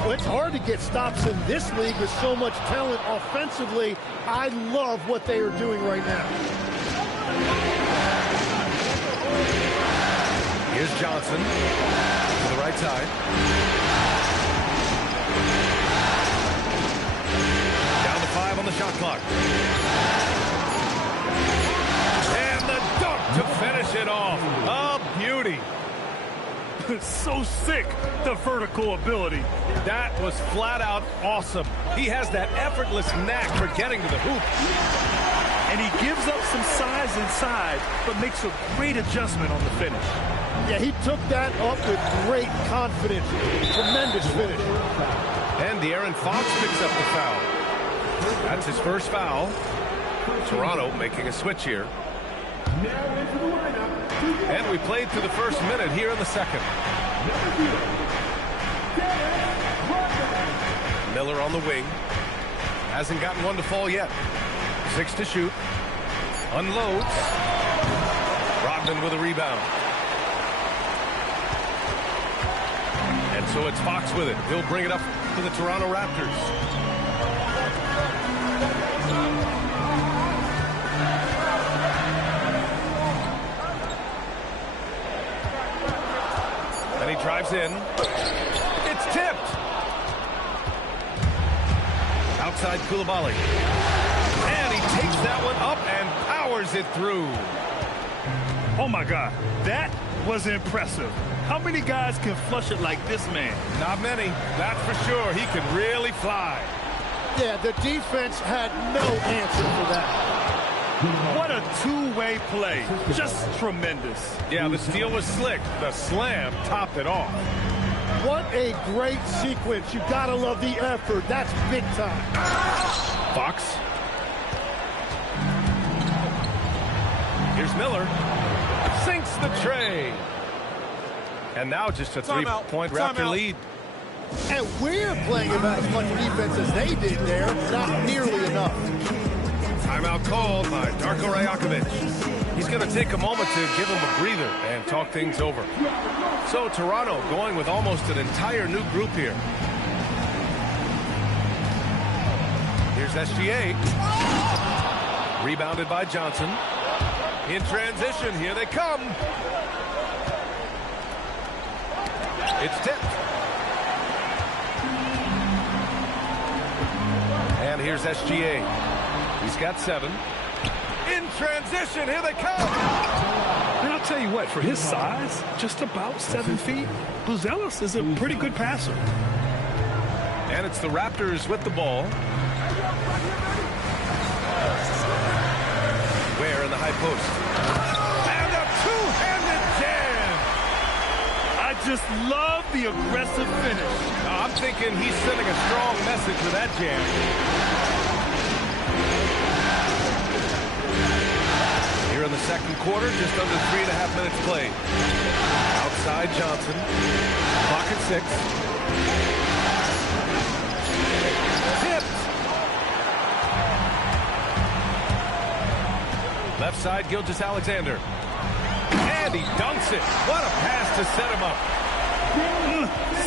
Well, it's hard to get stops in this league with so much talent offensively. I love what they are doing right now. Here's Johnson to the right side. Down to 5 on the shot clock. And the dunk to finish it off. A beauty. So sick, the vertical ability. That was flat out awesome. He has that effortless knack for getting to the hoop. And he gives up some size inside, but makes a great adjustment on the finish. Yeah, he took that up with great confidence. Tremendous finish. And De'Aaron Fox picks up the foul. That's his first foul. Toronto making a switch here. And we played through the first minute here in the second. Miller on the wing. Hasn't gotten one to fall yet. 6 to shoot. Unloads. Rodman with a rebound. And so it's Fox with it. He'll bring it up to the Toronto Raptors. And he drives in. It's tipped. Outside Coulibaly. And he takes that one up and powers it through. Oh my God, that was impressive. How many guys can flush it like this man? Not many, that's for sure. He can really fly. Yeah, the defense had no answer for that. What a two-way play. Just tremendous. Yeah, the steal was slick. The slam topped it off. What a great sequence. You gotta love the effort. That's big time. Fox. Here's Miller. Sinks the tray. And now just a three-point Raptor lead. And we're playing about as much defense as they did there. Not nearly enough. Timeout called by Darko Rajakovic. He's going to take a moment to give him a breather and talk things over. So Toronto going with almost an entire new group here. Here's SGA. Rebounded by Johnson. In transition, here they come. It's tipped. And here's SGA. He's got 7. In transition, here they come. And I'll tell you what, for his size, just about 7 feet, Buzelis is a pretty good passer. And it's the Raptors with the ball. Ware in the high post. And a two-handed jam. I just love the aggressive finish. I'm thinking he's sending a strong message with that jam. the second quarter, just under 3.5 minutes played. Outside Johnson. Clock at 6. Tipped. Left side, Gilgeous-Alexander. And he dunks it. What a pass to set him up.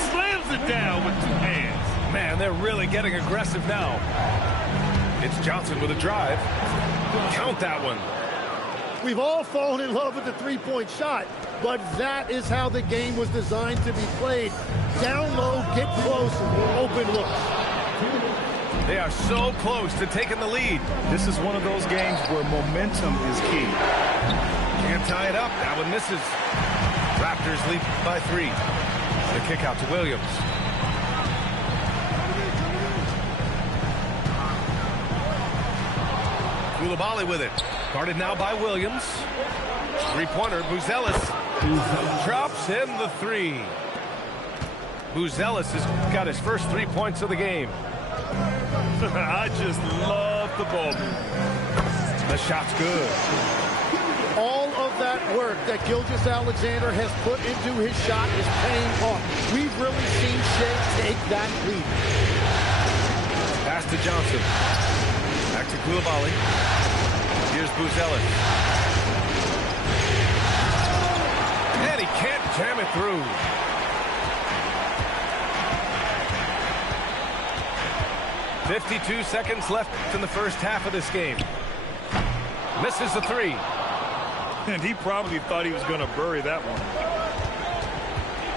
Slams it down with 2 hands. Man, they're really getting aggressive now. It's Johnson with a drive. Count that one. We've all fallen in love with the three-point shot, but that is how the game was designed to be played. Down low, get close, open looks. They are so close to taking the lead. This is one of those games where momentum is key. Can't tie it up. That one misses. Raptors lead by 3. The kick out to Williams. Coulibaly with it. Guarded now by Williams. Three-pointer, Buzelis. Drops in the 3. Buzelis has got his first 3 points of the game. I just love the ball. The shot's good. All of that work that Gilgeous-Alexander has put into his shot is paying off. We've really seen Shea take that lead. Pass to Johnson. Back to Coulibaly. Here's Buzelis. And he can't jam it through. .52 seconds left in the first half of this game. Misses the 3. And he probably thought he was going to bury that one.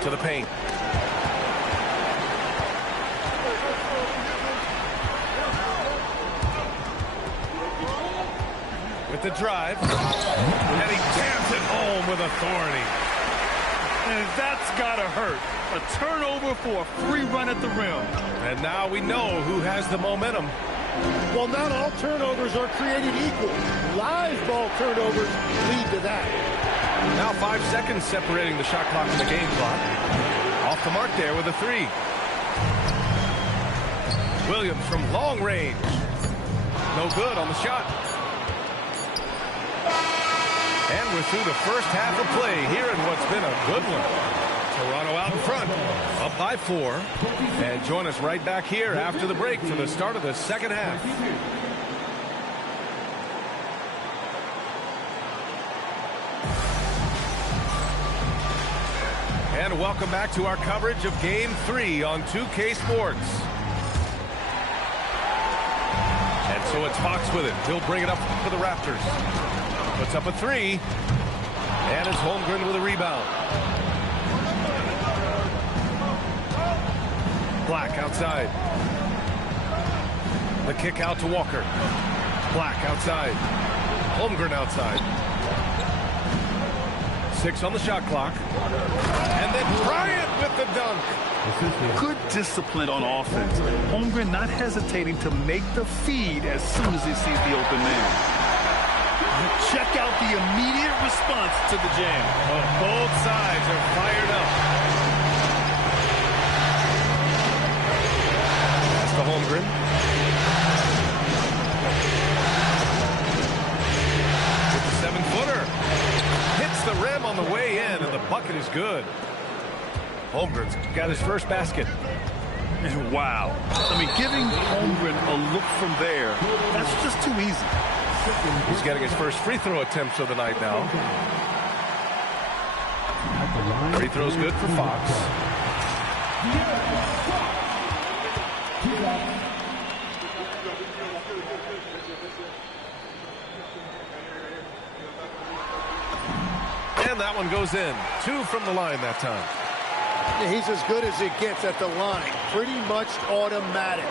To the paint. With the drive. And he jams it home with authority. And that's got to hurt. A turnover for a free run at the rim. And now we know who has the momentum. Well, not all turnovers are created equal. Live ball turnovers lead to that. Now 5 seconds separating the shot clock from the game clock. Off the mark there with a 3. Williams from long range. No good on the shot. And we're through the first half of play here in what's been a good one. Toronto out in front, up by 4. And join us right back here after the break for the start of the second half. And welcome back to our coverage of Game 3 on 2K Sports. And so it's Fox with it. He'll bring it up for the Raptors. Puts up a 3. And it's Holmgren with a rebound. Black outside. The kick out to Walker. Black outside. Holmgren outside. 6 on the shot clock. And then Bryant with the dunk. Good discipline on offense. Holmgren not hesitating to make the feed as soon as he sees the open man. Check out the immediate response to the jam. Both sides are fired up. To Holmgren. With the 7-footer. Hits the rim on the way in, and the bucket is good. Holmgren's got his first basket. Wow. I mean, giving Holmgren a look from there, that's just too easy. He's getting his first free throw attempts of the night now. Free throw's good for Fox. And that one goes in. 2 from the line that time. Yeah, he's as good as it gets at the line. Pretty much automatic.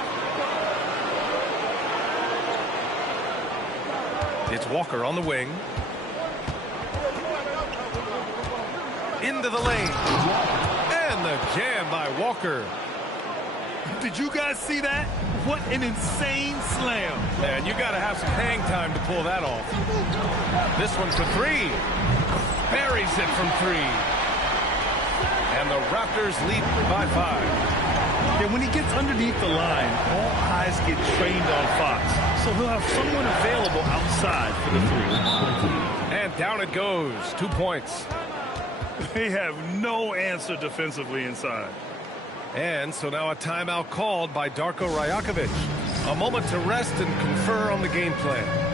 It's Walker on the wing. Into the lane. And the jam by Walker. Did you guys see that? What an insane slam. Man, you got to have some hang time to pull that off. This one for 3. Buries it from 3. And the Raptors lead by 5. And when he gets underneath the line, all eyes get trained on Fox. so he'll have someone available outside for the three. And down it goes. 2 points. They have no answer defensively inside. And so now a timeout called by Darko Rajakovic. A moment to rest and confer on the game plan.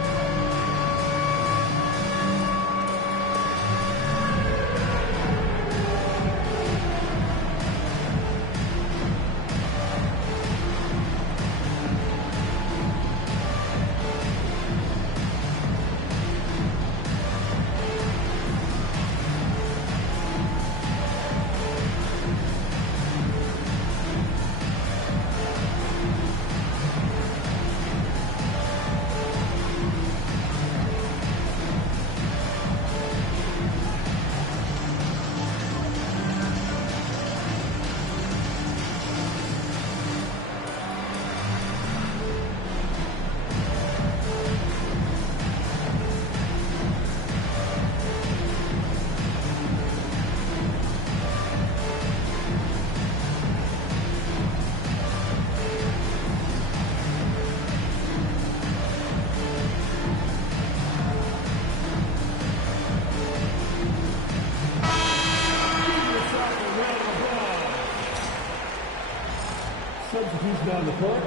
Substitution on the court.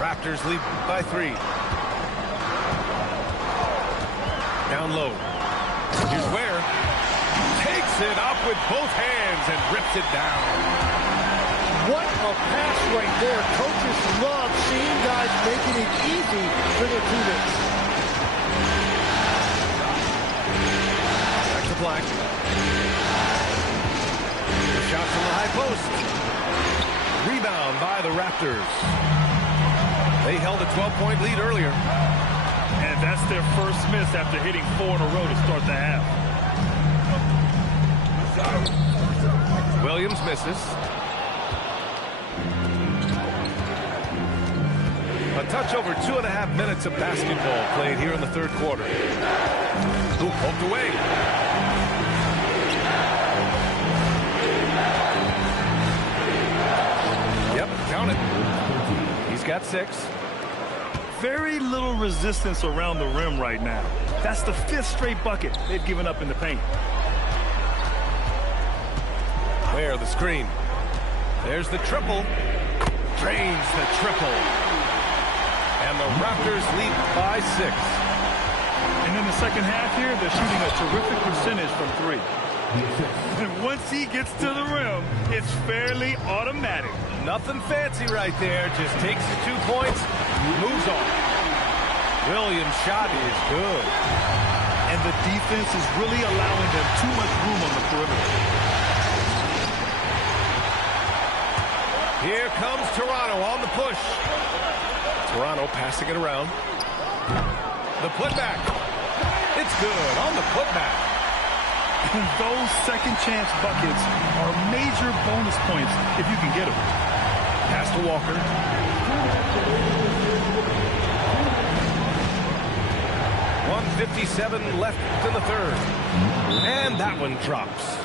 Raptors lead by 3. Down low. Here's Ware. Takes it up with both hands and rips it down. What a pass right there. Coaches love seeing guys making it easy for their teammates. Back to Black. Shot from the high post. Rebound by the Raptors. They held a 12-point lead earlier. And that's their first miss after hitting 4 in a row to start the half. Williams misses. A touch over 2.5 minutes of basketball played here in the third quarter. Ooh, poked away. Yep, count it. He's got 6. Very little resistance around the rim right now. That's the 5th straight bucket they've given up in the paint. Where the screen. There's the triple. Drains the triple. And the Raptors lead by 6. And in the second half here, they're shooting a terrific percentage from 3. And once he gets to the rim, it's fairly automatic. Nothing fancy right there. Just takes the 2 points, moves on. Williams' shot is good. And the defense is really allowing them too much room on the perimeter. Here comes Toronto on the push. Toronto passing it around. The putback. It's good on the putback. And those second chance buckets are major bonus points if you can get them. Pass to Walker. 1:57 left in the third. And that one drops.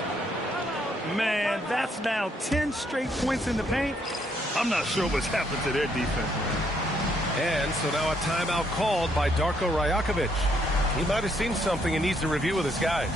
Man, that's now 10 straight points in the paint. I'm not sure what's happened to their defense. And so now a timeout called by Darko Rajakovic. He might have seen something and needs to review with his guys.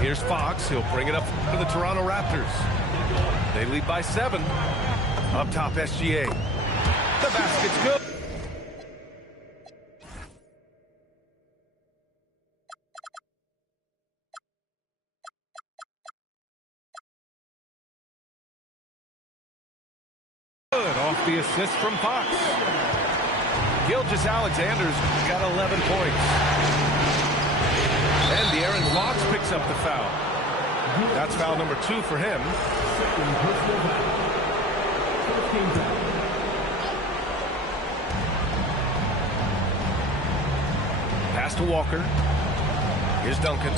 Here's Fox. He'll bring it up to the Toronto Raptors. They lead by 7. Up top, SGA. The basket's good. Good off the assist from Fox. Gilgeous-Alexander's got 11 points. And De'Aaron Fox picks up the foul. That's foul number 2 for him. Pass to Walker. Here's Duncan.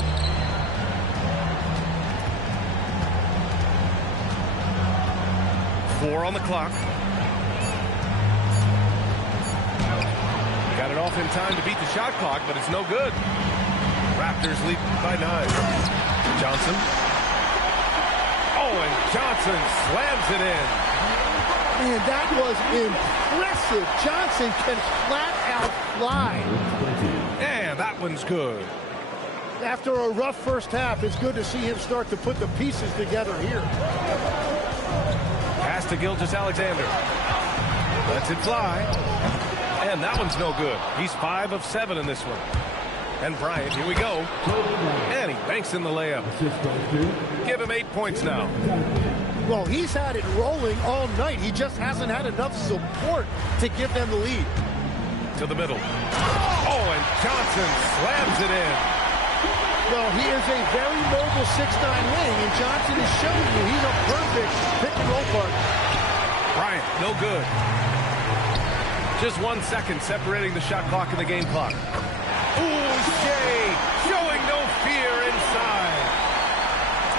Four on the clock. Got it off in time to beat the shot clock, but it's no good. Raptors lead by 9. Johnson. Oh, and Johnson slams it in. Man, that was impressive. Johnson can flat out fly. And that one's good. After a rough first half, it's good to see him start to put the pieces together here. Pass to Gilgeous-Alexander. Lets it fly. And that one's no good. He's 5 of 7 in this one. And Bryant, here we go. And he banks in the layup. Give him 8 points now. Well, he's had it rolling all night. He just hasn't had enough support to give them the lead. To the middle. Oh, and Johnson slams it in. Well, he is a very mobile 6'9" wing, and Johnson is showing you he's a perfect pick-and-roll partner. Bryant, no good. Just 1 second separating the shot clock and the game clock. Ooh, Shea showing no fear inside.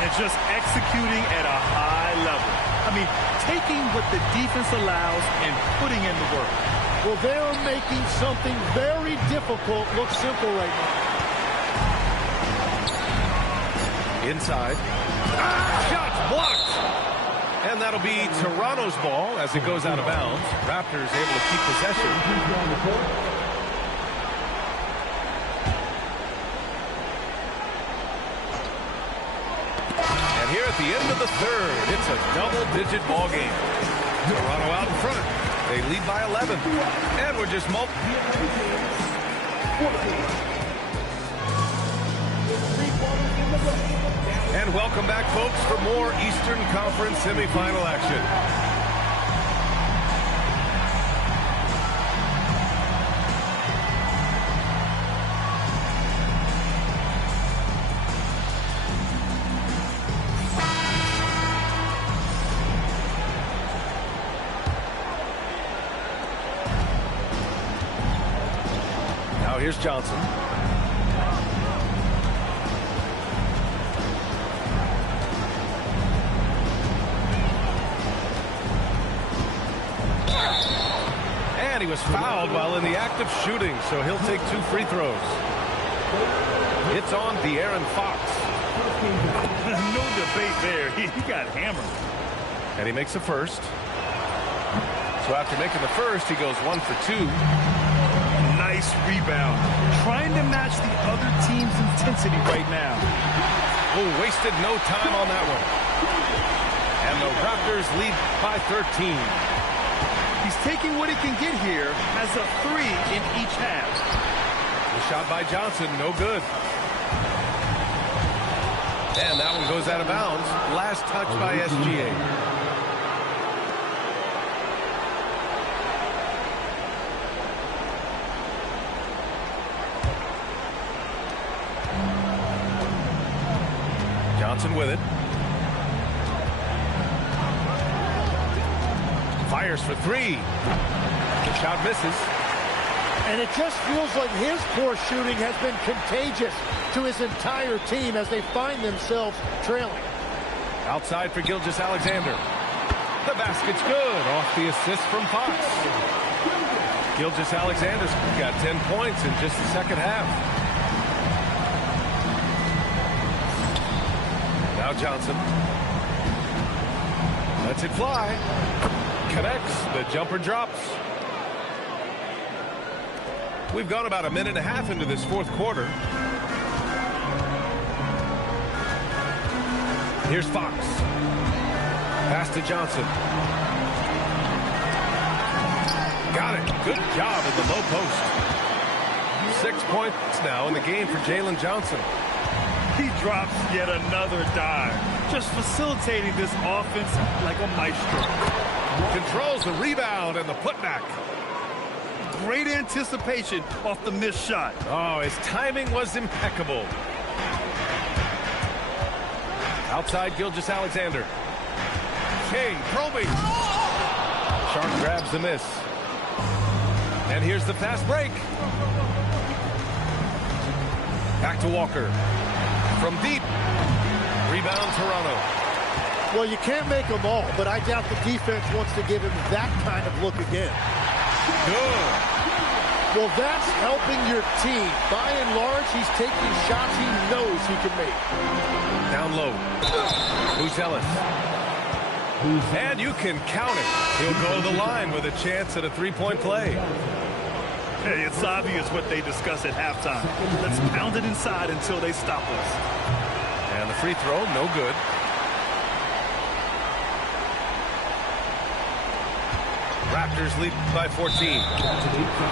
And just executing at a high level. I mean, taking what the defense allows and putting in the work. Well, they're making something very difficult look simple right now. Inside. Shot blocked. And that'll be Toronto's ball as it goes out of bounds. Raptors able to keep possession. And here at the end of the third, it's a double-digit ball game. Toronto out in front. They lead by 11. And we're just And welcome back, folks, for more Eastern Conference semifinal action. Now here's Johnson. He was fouled while in the act of shooting, so he'll take 2 free throws. It's on De'Aaron Fox. No debate there. He got hammered. And he makes the first. So after making the first, he goes 1 for 2. Nice rebound. Trying to match the other team's intensity right now. Oh, wasted no time on that one. And the Raptors lead by 13. He's taking what he can get here as a 3 in each half. The shot by Johnson, no good. And that one goes out of bounds. Last touch by SGA. Johnson with it. Fires for 3. The shot misses. And it just feels like his poor shooting has been contagious to his entire team as they find themselves trailing. Outside for Gilgeous-Alexander. The basket's good off the assist from Fox. Gilgeous-Alexander's got 10 points in just the second half. Now Johnson. Lets it fly. Connects. The jumper drops. We've gone about 1.5 minutes into this fourth quarter. Here's Fox. Pass to Johnson. Got it. Good job at the low post. 6 points now in the game for Jalen Johnson. He drops yet another dive. Just facilitating this offense like a maestro. Controls the rebound and the putback. Great anticipation off the missed shot. Oh, his timing was impeccable. Outside Gilgeous-Alexander. Shea probing. Sharp grabs the miss. And here's the fast break. Back to Walker. From deep. Rebound Toronto. Well, you can't make them all, but I doubt the defense wants to give him that kind of look again. Good. Well, that's helping your team. By and large, he's taking shots he knows he can make. Down low. Buzelis. And you can count it. He'll go to the line with a chance at a three-point play. Hey, it's obvious what they discuss at halftime. Let's pound it inside until they stop us. And the free throw, no good. Raptors lead by 14.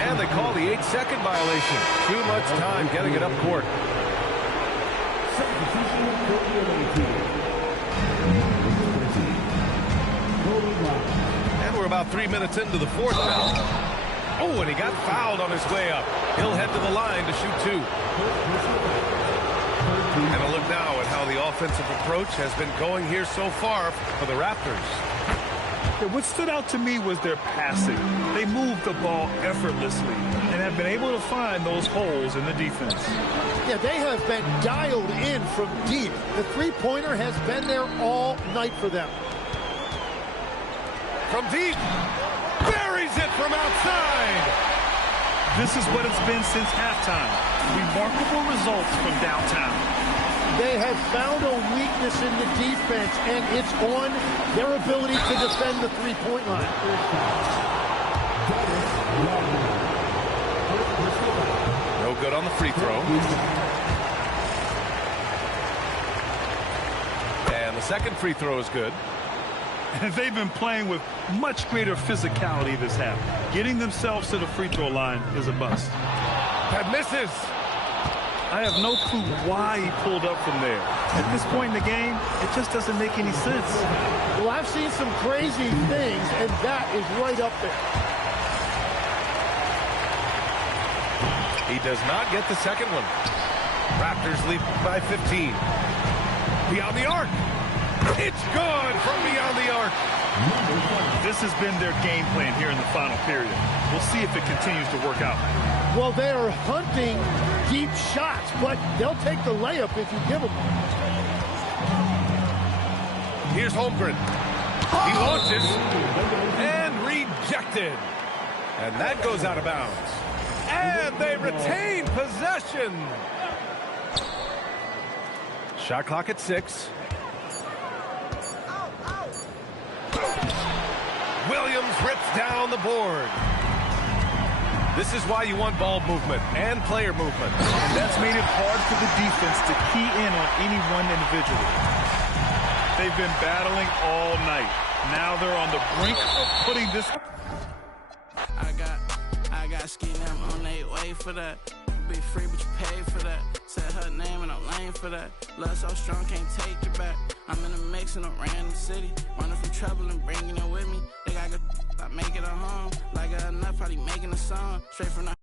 And they call the 8-second violation. Too much time getting it up court. And we're about 3 minutes into the fourth now. Oh, and he got fouled on his way up. He'll head to the line to shoot two. And a look now at how the offensive approach has been going here so far for the Raptors. What stood out to me was their passing. They moved the ball effortlessly and have been able to find those holes in the defense. Yeah, they have been dialed in from deep. The three-pointer has been there all night for them. From deep. Buries it from outside. This is what it's been since halftime. Remarkable results from downtown. They have found a weakness in the defense, and it's on their ability to defend the three-point line. No good on the free throw. And the second free throw is good. And they've been playing with much greater physicality this half. Getting themselves to the free throw line is a bust. That misses. I have no clue why he pulled up from there. At this point in the game, it just doesn't make any sense. Well, I've seen some crazy things, and that is right up there. He does not get the second one. Raptors lead by 15. Beyond the arc. It's good from beyond the arc. This has been their game plan here in the final period. We'll see if it continues to work out. Well, they are hunting deep shots, but they'll take the layup if you give them. Here's Holmgren. He launches and rejected. And that goes out of bounds. And they retain possession. Shot clock at 6. Williams rips down the board. This is why you want ball movement and player movement. And that's made it hard for the defense to key in on any one individual. They've been battling all night. Now they're on the brink of putting this. I got skin them on their way for that. Be free, but you pay for that. Said her name and I'm lame for that. Love so strong, can't take it back. I'm in a mix in a random city. Running from trouble and bringing it with me. They got good, I make it at home. Like enough, probably making a song. Straight from the